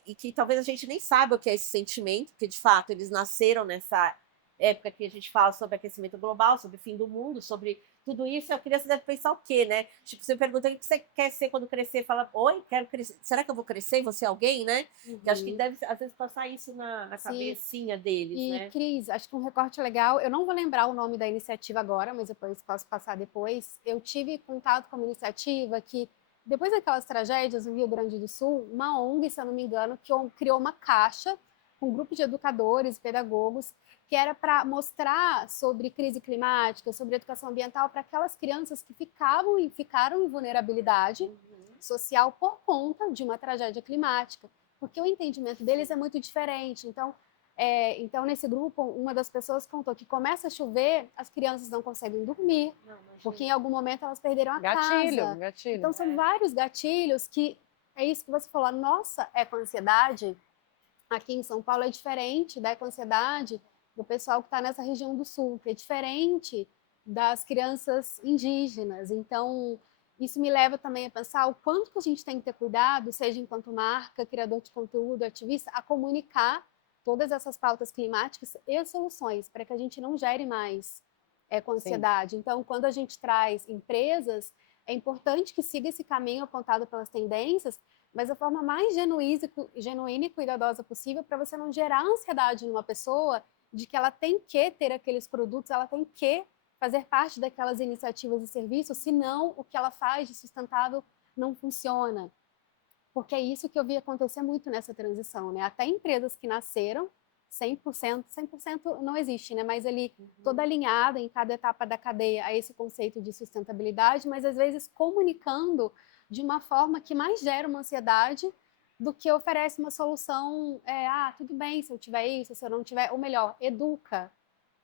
e que talvez a gente nem saiba o que é esse sentimento, porque, de fato, eles nasceram nessa época que a gente fala sobre aquecimento global, sobre o fim do mundo, sobre tudo isso, a criança deve pensar o quê, né? Tipo, você pergunta o que você quer ser quando crescer, fala, oi, quero crescer, será que eu vou crescer e vou ser alguém, né? Que acho que deve, às vezes, passar isso na Sim. cabecinha deles, E, né? Cris, acho que um recorte legal, eu não vou lembrar o nome da iniciativa agora, mas depois posso passar depois. Eu tive contato com uma iniciativa que, depois daquelas tragédias no Rio Grande do Sul, uma ONG, se eu não me engano, que criou uma caixa com um grupo de educadores, pedagogos, que era para mostrar sobre crise climática, sobre educação ambiental para aquelas crianças que ficaram em vulnerabilidade social por conta de uma tragédia climática, porque o entendimento deles é muito diferente. Então, nesse grupo, uma das pessoas contou que começa a chover, as crianças não conseguem dormir, porque em algum momento elas perderam a casa. Gatilho. Então, são vários gatilhos que, é isso que você falou, a nossa eco-ansiedade aqui em São Paulo é diferente da eco-ansiedade do pessoal que está nessa região do sul, que é diferente das crianças indígenas. Então, isso me leva também a pensar o quanto que a gente tem que ter cuidado, seja enquanto marca, criador de conteúdo, ativista, a comunicar todas essas pautas climáticas e soluções para que a gente não gere mais com ansiedade. Então, quando a gente traz empresas, é importante que siga esse caminho apontado pelas tendências, mas da forma mais genuína e cuidadosa possível, para você não gerar ansiedade numa pessoa de que ela tem que ter aqueles produtos, ela tem que fazer parte daquelas iniciativas e serviços, senão o que ela faz de sustentável não funciona. Porque é isso que eu vi acontecer muito nessa transição, né? Até empresas que nasceram 100% não existe, né? Mas ali toda alinhada em cada etapa da cadeia a esse conceito de sustentabilidade, mas às vezes comunicando de uma forma que mais gera uma ansiedade do que oferece uma solução, tudo bem se eu tiver isso, se eu não tiver, ou melhor, educa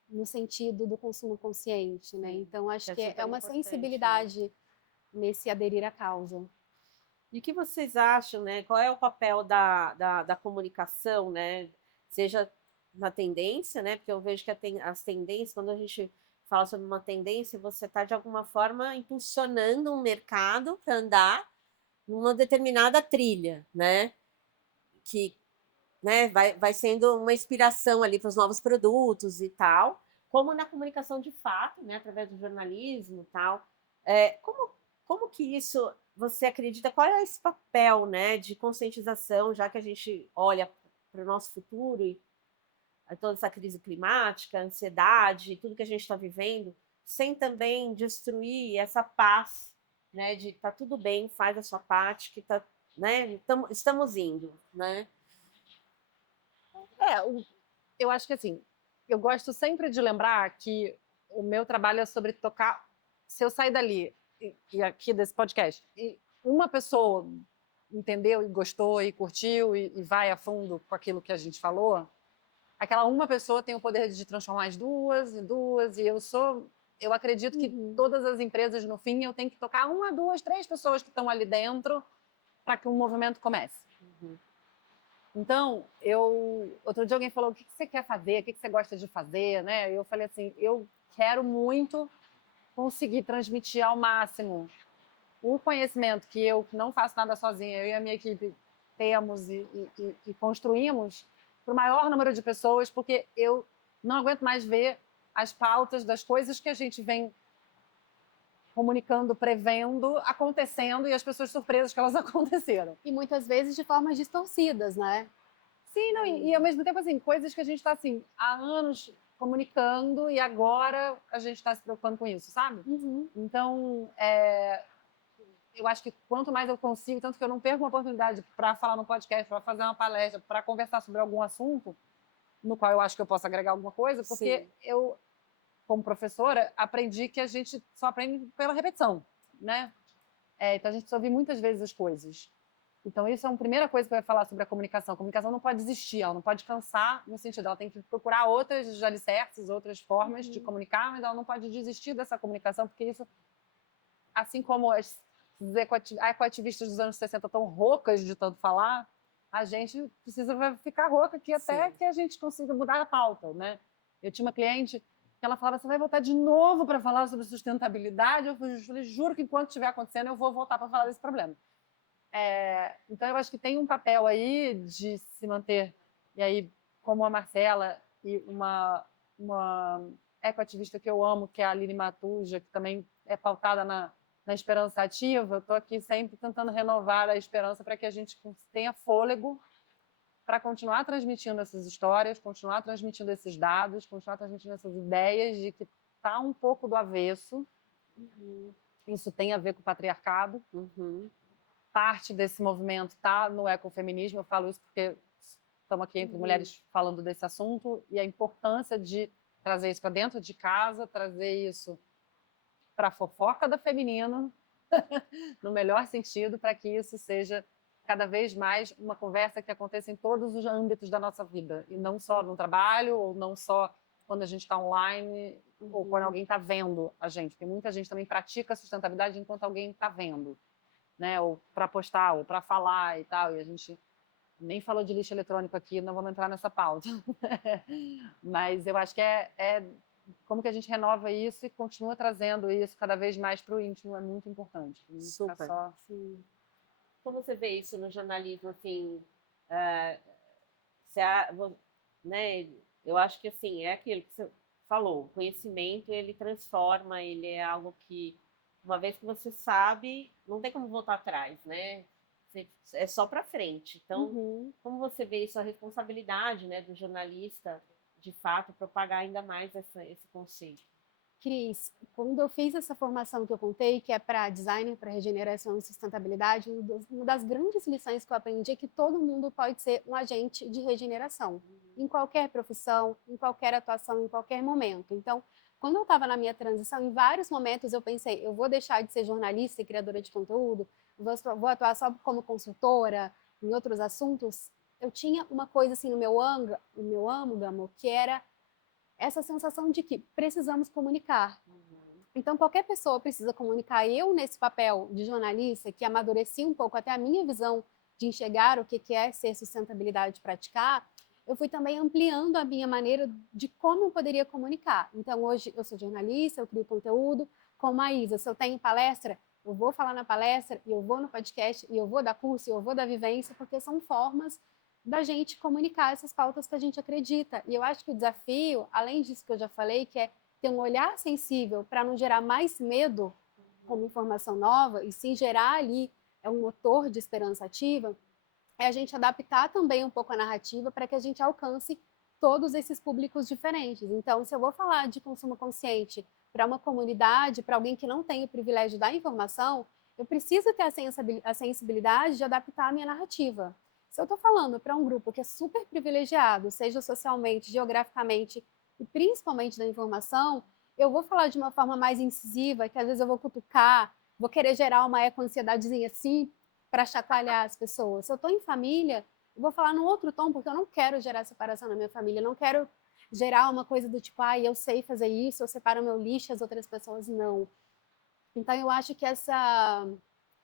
no sentido do consumo consciente, né? Então acho que é uma sensibilidade nesse aderir à causa. E o que vocês acham, né? Qual é o papel da comunicação, né? Seja na tendência, né? Porque eu vejo que as tendências, quando a gente fala sobre uma tendência, você está de alguma forma impulsionando um mercado para andar numa determinada trilha, né? Que, né, vai sendo uma inspiração ali para os novos produtos e tal, como na comunicação de fato, né? Através do jornalismo e tal. Como que isso você acredita? Qual é esse papel, né, de conscientização, já que a gente olha para o nosso futuro e toda essa crise climática, ansiedade, tudo que a gente está vivendo, sem também destruir essa paz, né, de tá tudo bem, faz a sua parte, que tá, né, estamos indo, né? Eu acho que assim, eu gosto sempre de lembrar que o meu trabalho é sobre tocar. Se eu sair dali e aqui desse podcast, e uma pessoa entendeu e gostou e curtiu e vai a fundo com aquilo que a gente falou, aquela uma pessoa tem o poder de transformar as duas e duas. E eu acredito que todas as empresas, no fim, eu tenho que tocar uma, duas, três pessoas que estão ali dentro para que o movimento comece. Então, outro dia alguém falou, o que você quer fazer, o que você gosta de fazer, né? Eu falei assim, eu quero muito conseguir transmitir ao máximo o conhecimento que eu não faço nada sozinha, eu e a minha equipe temos e construímos para o maior número de pessoas, porque eu não aguento mais ver as pautas das coisas que a gente vem comunicando, prevendo, acontecendo e as pessoas surpresas que elas aconteceram. E muitas vezes de formas distorcidas, né? Sim, não, e ao mesmo tempo, assim, coisas que a gente está, assim, há anos comunicando e agora a gente está se preocupando com isso, sabe? Então, eu acho que quanto mais eu consigo, tanto que eu não perco uma oportunidade para falar no podcast, para fazer uma palestra, para conversar sobre algum assunto, no qual eu acho que eu posso agregar alguma coisa, porque Sim. eu, como professora, aprendi que a gente só aprende pela repetição, né? Então a gente precisa ouvir muitas vezes as coisas. Então isso é uma primeira coisa que eu ia falar sobre a comunicação. A comunicação não pode existir, ela não pode cansar no sentido, ela tem que procurar outras alicerces, outras formas de comunicar, mas ela não pode desistir dessa comunicação, porque isso, assim como as ecoativistas dos anos 60 estão roucas de tanto falar, a gente precisa ficar rouca aqui até Sim. que a gente consiga mudar a pauta, né? Eu tinha uma cliente que ela falava, você vai voltar de novo para falar sobre sustentabilidade? Eu falei, juro que enquanto estiver acontecendo, eu vou voltar para falar desse problema. Então, eu acho que tem um papel aí de se manter, e aí, como a Marcela e uma ecoativista que eu amo, que é a Aline Matuja, que também é pautada na esperança ativa, eu estou aqui sempre tentando renovar a esperança para que a gente tenha fôlego para continuar transmitindo essas histórias, continuar transmitindo esses dados, continuar transmitindo essas ideias de que está um pouco do avesso. Isso tem a ver com o patriarcado. Parte desse movimento está no ecofeminismo. Eu falo isso porque estamos aqui entre mulheres falando desse assunto e a importância de trazer isso para dentro de casa, trazer isso para a fofoca da feminina, no melhor sentido, para que isso seja cada vez mais uma conversa que aconteça em todos os âmbitos da nossa vida, e não só no trabalho, ou não só quando a gente está online, ou quando alguém está vendo a gente. Porque muita gente também pratica a sustentabilidade enquanto alguém está vendo, né? Ou para postar, ou para falar e tal, e a gente nem falou de lixo eletrônico aqui, não vamos entrar nessa pauta. Mas eu acho que como que a gente renova isso e continua trazendo isso cada vez mais para o íntimo, é muito importante. Super. Só... Como você vê isso no jornalismo, assim, você, né, eu acho que, assim, é aquilo que você falou, o conhecimento, ele transforma, ele é algo que, uma vez que você sabe, não tem como voltar atrás, né? É só para frente. Então, como você vê isso, a responsabilidade, né, do jornalista, de fato, propagar ainda mais esse conceito? Cris, quando eu fiz essa formação que eu contei, que é para design, para regeneração e sustentabilidade, uma das grandes lições que eu aprendi é que todo mundo pode ser um agente de regeneração, em qualquer profissão, em qualquer atuação, em qualquer momento. Então, quando eu estava na minha transição, em vários momentos eu pensei, eu vou deixar de ser jornalista e criadora de conteúdo, vou atuar só como consultora, em outros assuntos. Eu tinha uma coisa assim no meu âmago, que era essa sensação de que precisamos comunicar. Então, qualquer pessoa precisa comunicar. Eu, nesse papel de jornalista, que amadureci um pouco até a minha visão de enxergar o que é ser sustentabilidade e praticar, eu fui também ampliando a minha maneira de como eu poderia comunicar. Então, hoje eu sou jornalista, eu crio conteúdo. Como a Isa, se eu tenho palestra, eu vou falar na palestra, e eu vou no podcast, e eu vou dar curso, e eu vou dar vivência, porque são formas da gente comunicar essas pautas que a gente acredita. E eu acho que o desafio, além disso que eu já falei, que é ter um olhar sensível para não gerar mais medo como informação nova, e sim gerar ali um motor de esperança ativa, é a gente adaptar também um pouco a narrativa para que a gente alcance todos esses públicos diferentes. Então, se eu vou falar de consumo consciente para uma comunidade, para alguém que não tem o privilégio da informação, eu preciso ter a sensibilidade de adaptar a minha narrativa. Se eu estou falando para um grupo que é super privilegiado, seja socialmente, geograficamente e principalmente da informação, eu vou falar de uma forma mais incisiva, que às vezes eu vou cutucar, vou querer gerar uma eco-ansiedadezinha assim, para chacoalhar as pessoas. Se eu estou em família, eu vou falar num outro tom, porque eu não quero gerar separação na minha família, eu não quero gerar uma coisa do tipo, eu sei fazer isso, eu separo meu lixo, as outras pessoas não. Então, eu acho que essa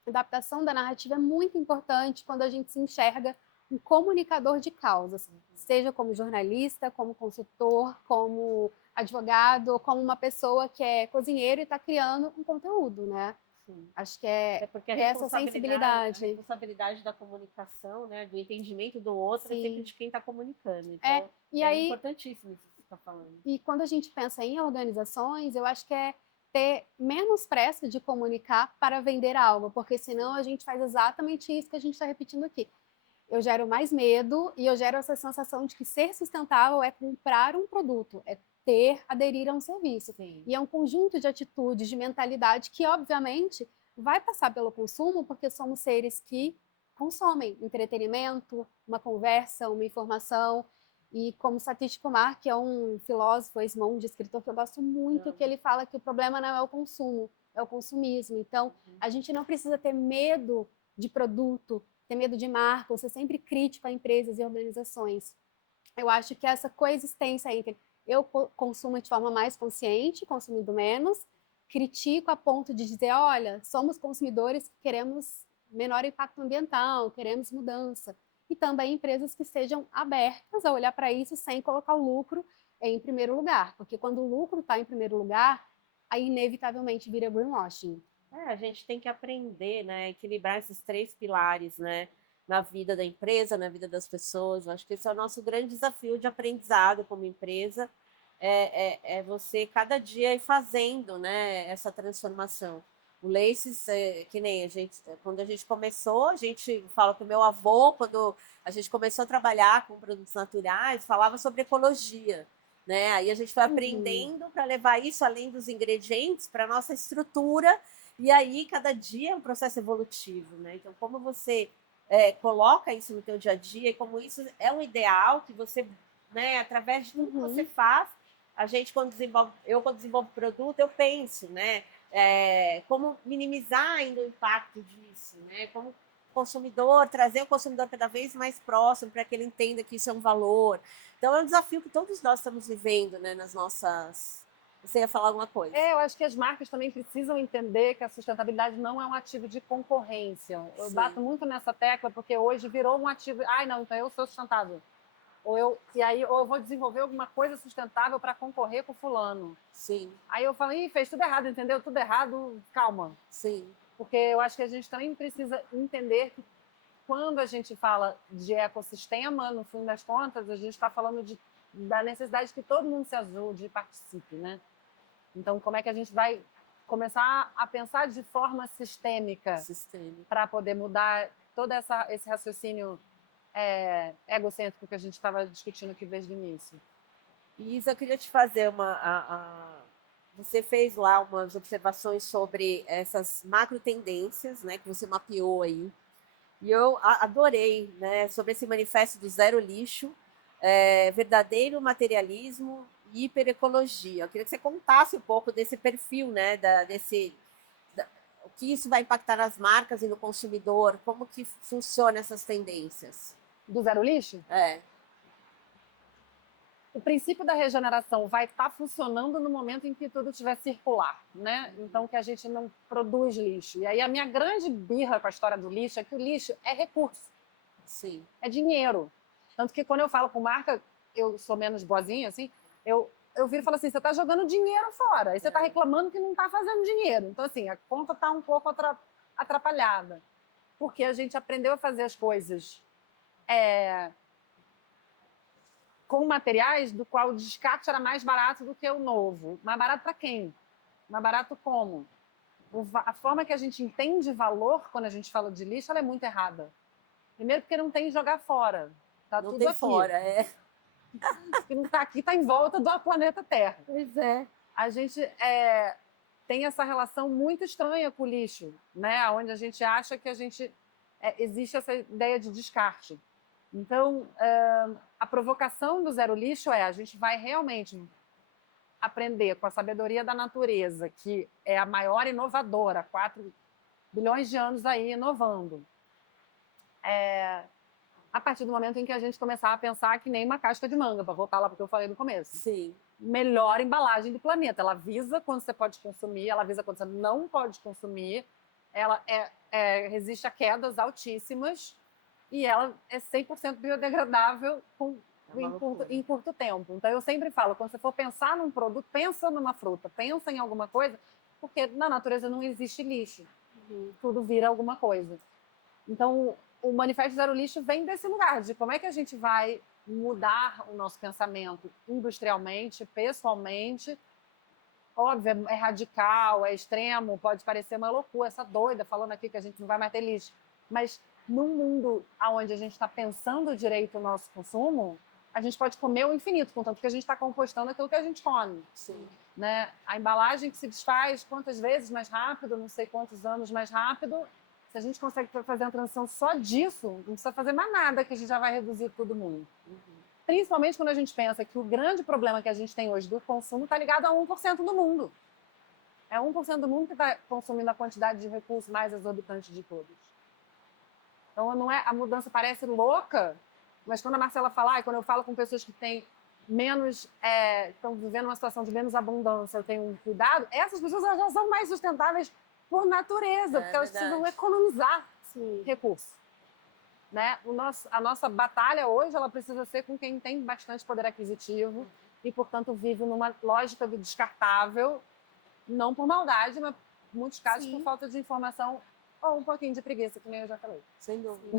adaptação da narrativa é muito importante quando a gente se enxerga um comunicador de causas, seja como jornalista, como consultor, como advogado, ou como uma pessoa que é cozinheiro e está criando um conteúdo, né? Sim. Acho que é porque a essa sensibilidade. A responsabilidade da comunicação, né, do entendimento do outro, é sempre Sim. de quem está comunicando. Então, E aí, importantíssimo isso que você está falando. e quando a gente pensa em organizações, eu acho que é ter menos pressa de comunicar para vender algo, porque senão a gente faz exatamente isso que a gente está repetindo aqui. Eu gero mais medo e eu gero essa sensação de que ser sustentável é comprar um produto, é aderir a um serviço. Sim. E é um conjunto de atitudes, de mentalidade que, obviamente, vai passar pelo consumo, porque somos seres que consomem entretenimento, uma conversa, uma informação. E como Satish Kumar, que é um filósofo, ex-monge, escritor que eu gosto muito, que ele fala que o problema não é o consumo, é o consumismo. Então, a gente não precisa ter medo de produto, ter medo de marca, ou ser sempre crítico a empresas e organizações. Eu acho que essa coexistência entre eu consumo de forma mais consciente, consumindo menos, critico a ponto de dizer, olha, somos consumidores que queremos menor impacto ambiental, queremos mudança. E também empresas que sejam abertas a olhar para isso sem colocar o lucro em primeiro lugar, porque quando o lucro está em primeiro lugar, aí inevitavelmente vira greenwashing. A gente tem que aprender, né, a equilibrar esses 3 pilares, né, na vida da empresa, na vida das pessoas. Eu acho que esse é o nosso grande desafio de aprendizado como empresa, é você cada dia ir fazendo, né, essa transformação. O Laces, que nem a gente, quando a gente começou, a gente fala que o meu avô, quando a gente começou a trabalhar com produtos naturais, falava sobre ecologia, né? Aí a gente foi aprendendo para levar isso além dos ingredientes para a nossa estrutura, e aí cada dia é um processo evolutivo, né? Então, como você coloca isso no teu dia a dia, e como isso é um ideal que você, né, através de tudo que você faz, a gente quando desenvolvo produto, eu penso, né? Como minimizar ainda o impacto disso, né? Como consumidor, trazer o consumidor cada vez mais próximo para que ele entenda que isso é um valor. Então é um desafio que todos nós estamos vivendo, né, nas nossas... Você ia falar alguma coisa? Eu acho que as marcas também precisam entender que a sustentabilidade não é um ativo de concorrência. Eu bato muito nessa tecla porque hoje virou um ativo. Ai, não, então eu sou sustentável. Ou eu vou desenvolver alguma coisa sustentável para concorrer com fulano. Sim. Aí eu falo, fez tudo errado, entendeu? Tudo errado, calma. Sim. Porque eu acho que a gente também precisa entender que quando a gente fala de ecossistema, no fim das contas, a gente está falando da necessidade que todo mundo se ajude e participe, né? Então, como é que a gente vai começar a pensar de forma sistêmica para poder mudar todo esse raciocínio egocêntrico que a gente estava discutindo aqui desde o início? Isa, eu queria te fazer você fez lá umas observações sobre essas macro tendências, né, que você mapeou aí. E eu adorei, né, sobre esse manifesto do zero lixo, verdadeiro materialismo e hiperecologia. Eu queria que você contasse um pouco desse perfil, né, o que isso vai impactar nas marcas e no consumidor, como que funciona essas tendências. Do zero lixo? O princípio da regeneração vai estar funcionando no momento em que tudo estiver circular, né? Então, que a gente não produz lixo. E aí a minha grande birra com a história do lixo é que o lixo é recurso. Sim. É dinheiro. Tanto que quando eu falo com marca, eu sou menos boazinha, assim, eu viro e falo assim, você está jogando dinheiro fora. Aí você está reclamando que não está fazendo dinheiro. Então, assim, a conta está um pouco atrapalhada. Porque a gente aprendeu a fazer as coisas com materiais do qual o descarte era mais barato do que o novo. Mais barato para quem? Mais barato como? A forma que a gente entende valor quando a gente fala de lixo, ela é muito errada. Primeiro porque não tem jogar fora. Tá não tudo tem aqui. Fora, O que não está aqui está em volta do planeta Terra. Pois é. A gente tem essa relação muito estranha com o lixo, né? Onde a gente acha que existe essa ideia de descarte. Então, a provocação do zero lixo a gente vai realmente aprender com a sabedoria da natureza, que é a maior inovadora, 4 bilhões de anos aí inovando. A partir do momento em que a gente começar a pensar que nem uma casca de manga, para voltar lá para o que eu falei no começo. Sim. Melhor embalagem do planeta. Ela avisa quando você pode consumir, ela avisa quando você não pode consumir, ela resiste a quedas altíssimas, e ela é 100% biodegradável em curto tempo. Então, eu sempre falo, quando você for pensar num produto, pensa numa fruta, pensa em alguma coisa, porque na natureza não existe lixo. Tudo vira alguma coisa. Então, o Manifesto Zero Lixo vem desse lugar, de como é que a gente vai mudar o nosso pensamento industrialmente, pessoalmente. Óbvio, é radical, é extremo, pode parecer uma loucura, essa doida falando aqui que a gente não vai mais ter lixo. Mas num mundo onde a gente está pensando direito o nosso consumo, a gente pode comer o infinito, contanto que a gente está compostando aquilo que a gente come. Sim. Né? A embalagem que se desfaz quantas vezes mais rápido, não sei quantos anos mais rápido, se a gente consegue fazer uma transição só disso, não precisa fazer mais nada, que a gente já vai reduzir todo mundo. Principalmente quando a gente pensa que o grande problema que a gente tem hoje do consumo está ligado a 1% do mundo. É 1% do mundo que está consumindo a quantidade de recursos mais exorbitante de todos. Então, não é, a mudança parece louca, mas quando a Marcela fala, quando eu falo com pessoas que têm menos, estão vivendo uma situação de menos abundância, eu tenho um cuidado, essas pessoas elas já são mais sustentáveis por natureza, porque elas precisam economizar recursos. Né? A nossa batalha hoje ela precisa ser com quem tem bastante poder aquisitivo e, portanto, vive numa lógica do descartável, não por maldade, mas em muitos casos por falta de informação ou um pouquinho de preguiça, que nem eu já falei. Sem dúvida.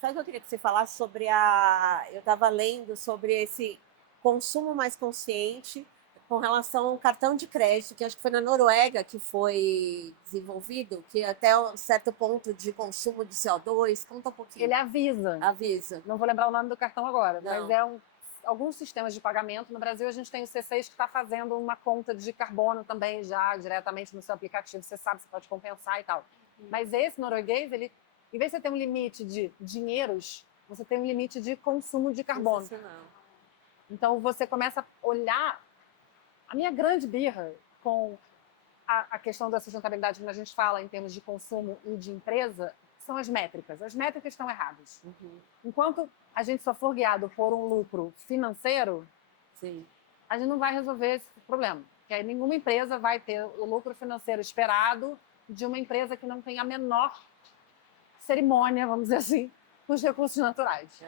Sabe o que eu queria que você falasse sobre eu estava lendo sobre esse consumo mais consciente com relação ao cartão de crédito, que acho que foi na Noruega que foi desenvolvido, que até um certo ponto de consumo de CO2, conta um pouquinho. Ele avisa. Avisa. Não vou lembrar o nome do cartão agora, Não. mas alguns sistemas de pagamento. No Brasil, a gente tem o C6 que está fazendo uma conta de carbono também já diretamente no seu aplicativo. Você sabe, você pode compensar e tal. Mas esse norueguês, em vez de você ter um limite de dinheiros, você tem um limite de consumo de carbono. Então, você começa a olhar. A minha grande birra com a questão da sustentabilidade, quando a gente fala em termos de consumo e de empresa, são as métricas. As métricas estão erradas. Enquanto a gente só for guiado por um lucro financeiro, a gente não vai resolver esse problema. Porque aí nenhuma empresa vai ter o lucro financeiro esperado de uma empresa que não tem a menor cerimônia, vamos dizer assim, com os recursos naturais.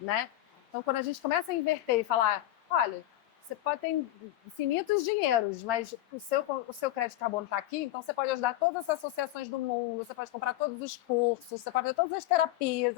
Né? Então, quando a gente começa a inverter e falar, olha, você pode ter infinitos dinheiros, mas o seu crédito de carbono está aqui, então você pode ajudar todas as associações do mundo, você pode comprar todos os cursos, você pode fazer todas as terapias,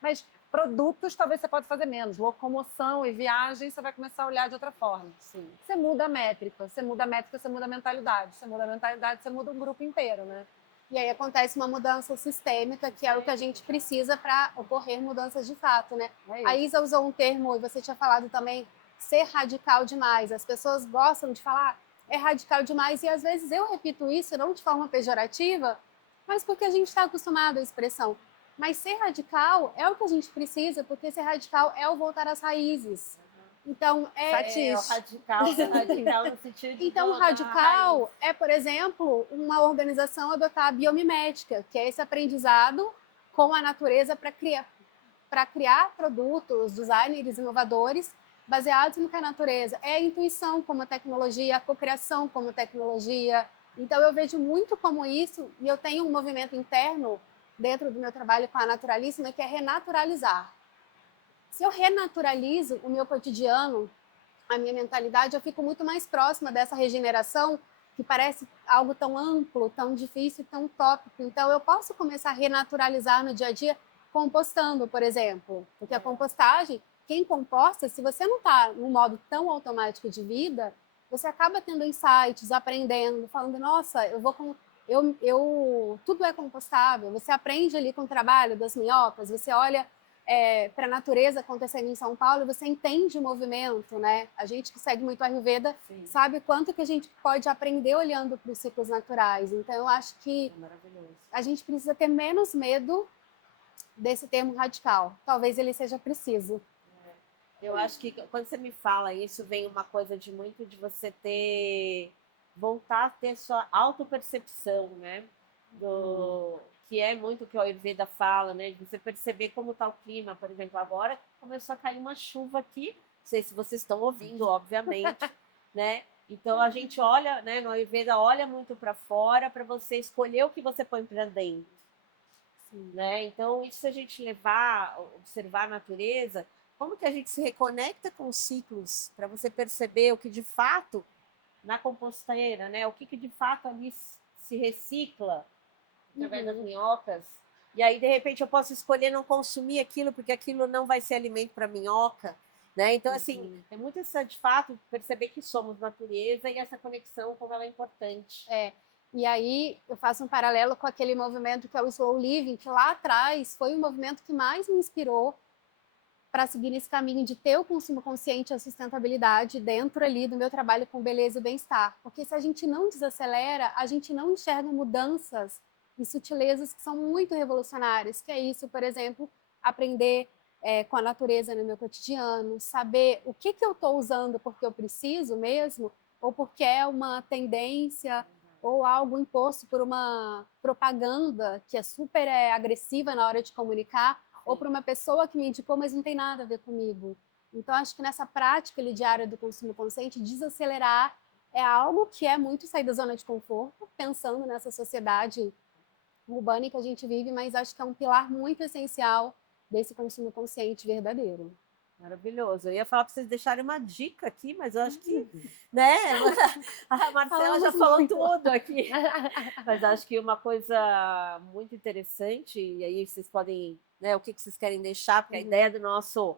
mas produtos talvez você pode fazer menos. Locomoção e viagem você vai começar a olhar de outra forma. Você muda a métrica, você muda a mentalidade. Você muda a mentalidade, você muda o grupo inteiro, né? E aí acontece uma mudança sistêmica, que é o que a gente precisa para ocorrer mudanças de fato, né? A Isa usou um termo, e você tinha falado também, ser radical demais. As pessoas gostam de falar, é radical demais, e às vezes eu repito isso, não de forma pejorativa, mas porque a gente está acostumado à expressão. Mas ser radical é o que a gente precisa, porque ser radical é o voltar às raízes. Então, o radical no sentido de então, radical é, por exemplo, uma organização adotar a biomimética, que é esse aprendizado com a natureza para criar produtos, designers inovadores baseados no que é a natureza. É a intuição como tecnologia, a cocriação como tecnologia. Então, eu vejo muito como isso, e eu tenho um movimento interno dentro do meu trabalho com a Naturalíssima, que é renaturalizar. Se eu renaturalizo o meu cotidiano, a minha mentalidade, eu fico muito mais próxima dessa regeneração, que parece algo tão amplo, tão difícil, tão utópico. Então, eu posso começar a renaturalizar no dia a dia compostando, por exemplo. Porque a compostagem, quem composta, se você não está num modo tão automático de vida, você acaba tendo insights, aprendendo, falando, nossa, tudo é compostável. Você aprende ali com o trabalho das minhocas, você olha para a natureza acontecendo em São Paulo, você entende o movimento, né? A gente que segue muito a Ayurveda sabe quanto que a gente pode aprender olhando para os ciclos naturais. Então, eu acho que a gente precisa ter menos medo desse termo radical. Talvez ele seja preciso. Eu acho que quando você me fala isso, vem uma coisa de você voltar a ter sua autopercepção, né? Que é muito o que o Ayurveda fala, né? De você perceber como está o clima. Por exemplo, agora começou a cair uma chuva aqui. Não sei se vocês estão ouvindo, obviamente, né? Então a gente olha, né? No Ayurveda olha muito para fora para você escolher o que você põe para dentro, né? Então isso, se a gente observar a natureza, como que a gente se reconecta com os ciclos para você perceber o que de fato na composteira, né? O que de fato ali se recicla através das minhocas, e aí de repente eu posso escolher não consumir aquilo porque aquilo não vai ser alimento para minhoca, né? Então assim, é muito isso de fato perceber que somos natureza e essa conexão como ela é importante. E aí eu faço um paralelo com aquele movimento que é o Slow Living, que lá atrás foi o movimento que mais me inspirou para seguir nesse caminho de ter o consumo consciente e a sustentabilidade dentro ali do meu trabalho com beleza e bem-estar. Porque se a gente não desacelera, a gente não enxerga mudanças e sutilezas que são muito revolucionárias, que é isso, por exemplo, aprender com a natureza no meu cotidiano, saber o que eu estou usando porque eu preciso mesmo, ou porque é uma tendência, ou algo imposto por uma propaganda que é super agressiva na hora de comunicar, ou por uma pessoa que me indicou, mas não tem nada a ver comigo. Então, acho que nessa prática ali, diária do consumo consciente, desacelerar é algo que é muito sair da zona de conforto, pensando nessa sociedade urbana em que a gente vive, mas acho que é um pilar muito essencial desse consumo consciente verdadeiro. Maravilhoso. Eu ia falar para vocês deixarem uma dica aqui, mas eu acho que, né? A Marcela já Falamos falou muito. tudo aqui. Mas acho que uma coisa muito interessante, e aí vocês podem, né, o que vocês querem deixar, porque a ideia da nossa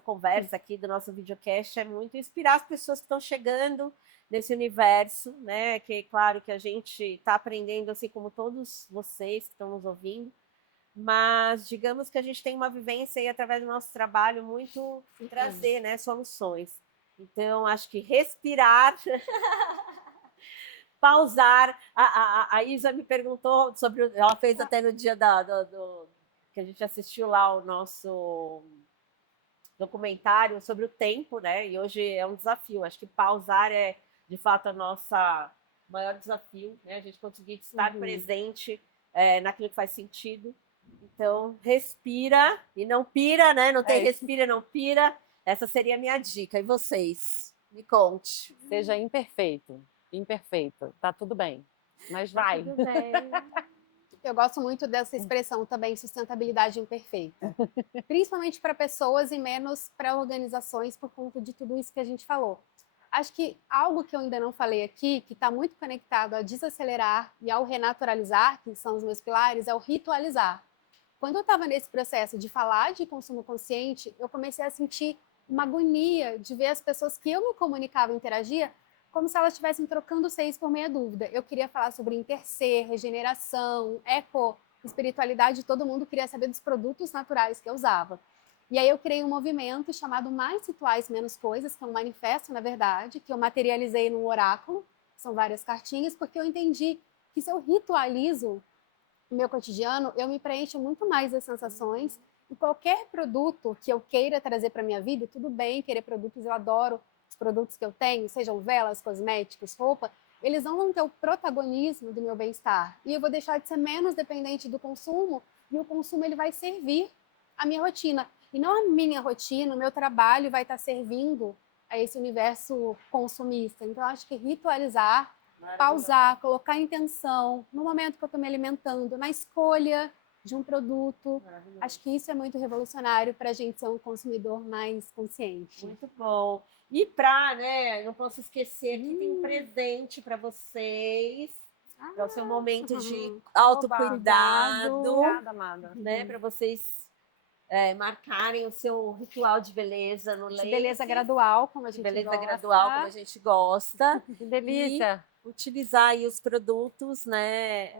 conversa aqui, do nosso videocast, é muito inspirar as pessoas que estão chegando nesse universo, né? Que claro que a gente está aprendendo, assim como todos vocês que estão nos ouvindo, mas digamos que a gente tem uma vivência aí através do nosso trabalho muito em trazer, né, soluções. Então, acho que respirar, pausar. A Isa me perguntou sobre. Ela fez até no dia que a gente assistiu lá o nosso documentário sobre o tempo, né? E hoje é um desafio. Acho que pausar é, de fato, a nossa maior desafio, né? A gente conseguir estar presente naquilo que faz sentido. Então, respira e não pira, né? Não tem respira e não pira. Essa seria a minha dica. E vocês? Me conte. Seja imperfeito, imperfeito, tá tudo bem, mas vai. Tudo bem. Eu gosto muito dessa expressão também, sustentabilidade imperfeita. Principalmente para pessoas e menos para organizações, por conta de tudo isso que a gente falou. Acho que algo que eu ainda não falei aqui, que está muito conectado a desacelerar e ao renaturalizar, que são os meus pilares, é o ritualizar. Quando eu estava nesse processo de falar de consumo consciente, eu comecei a sentir uma agonia de ver as pessoas que eu me comunicava e interagia como se elas estivessem trocando seis por meia dúvida. Eu queria falar sobre interser, regeneração, eco, espiritualidade, todo mundo queria saber dos produtos naturais que eu usava. E aí eu criei um movimento chamado Mais Rituais, Menos Coisas, que é um manifesto, na verdade, que eu materializei num oráculo, são várias cartinhas, porque eu entendi que se eu ritualizo o meu cotidiano, eu me preencho muito mais das sensações, e qualquer produto que eu queira trazer para minha vida, tudo bem querer produtos, eu adoro os produtos que eu tenho, sejam velas, cosméticos, roupa, eles não vão ter o protagonismo do meu bem-estar. E eu vou deixar de ser menos dependente do consumo, e o consumo ele vai servir a minha rotina. E não a minha rotina, o meu trabalho vai estar servindo a esse universo consumista. Então, acho que ritualizar, pausar, colocar intenção no momento que eu estou me alimentando, na escolha de um produto. Acho que isso é muito revolucionário para a gente ser um consumidor mais consciente. Muito bom. E para, né, não posso esquecer que tem um presente para vocês, para o seu momento de autocuidado, Obrigada, amada. né, para vocês marcarem o seu ritual de beleza no De Lace. beleza gradual, como a gente beleza gosta. gradual, como a gente gosta. Que delícia! E utilizar aí os produtos, né,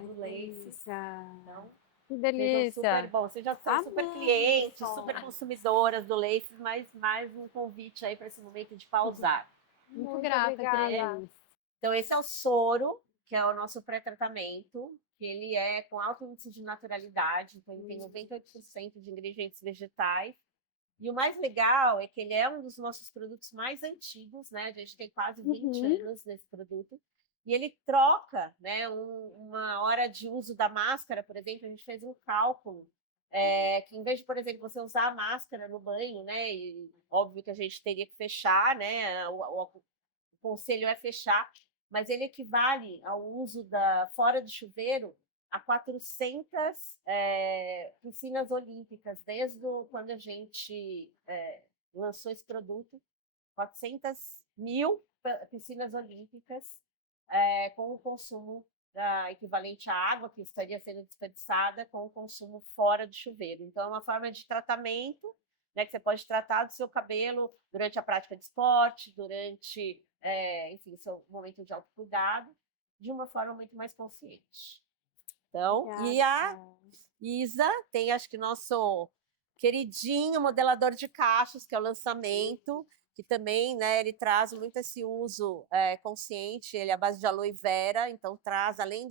do Lace. Delícia. Então, Que sejam delícia! super bom. Vocês já são super Amém, clientes, pessoal. super consumidoras do Lace, mas mais um convite aí para esse momento de pausar. Muito grata, obrigada. Cris. Então, esse é o soro, que é o nosso pré-tratamento, que ele é com alto índice de naturalidade, então ele tem 98% de ingredientes vegetais. E o mais legal é que ele é um dos nossos produtos mais antigos, né? A gente tem quase 20 anos nesse produto. E ele troca, né, uma hora de uso da máscara, por exemplo, a gente fez um cálculo que em vez de, por exemplo, você usar a máscara no banho, né, e óbvio que a gente teria que fechar, né, o conselho é fechar, mas ele equivale ao uso fora do chuveiro a 400 piscinas olímpicas, desde quando a gente lançou esse produto, 400.000 piscinas olímpicas com o consumo equivalente à água que estaria sendo desperdiçada com o consumo fora do chuveiro. Então, é uma forma de tratamento, né, que você pode tratar do seu cabelo durante a prática de esporte, durante, enfim, seu momento de autocuidado, de uma forma muito mais consciente. Então, e a Isa tem, acho que, nosso queridinho modelador de cachos, que é o lançamento, que também, né, ele traz muito esse uso consciente, ele é à base de aloe vera, então traz, além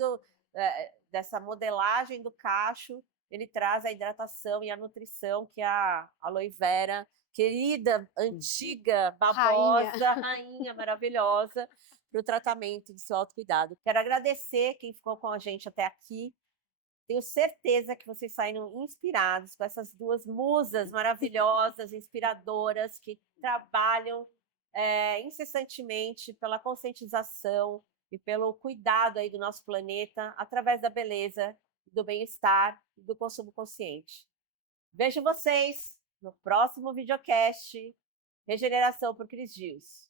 dessa modelagem do cacho, ele traz a hidratação e a nutrição que a aloe vera, querida, antiga, babosa, rainha maravilhosa, para o tratamento do seu autocuidado. Quero agradecer quem ficou com a gente até aqui. Tenho certeza que vocês saíram inspirados com essas duas musas maravilhosas, inspiradoras, que trabalham incessantemente pela conscientização e pelo cuidado aí do nosso planeta através da beleza, do bem-estar e do consumo consciente. Vejo vocês no próximo videocast Regeneração por Cris Dias.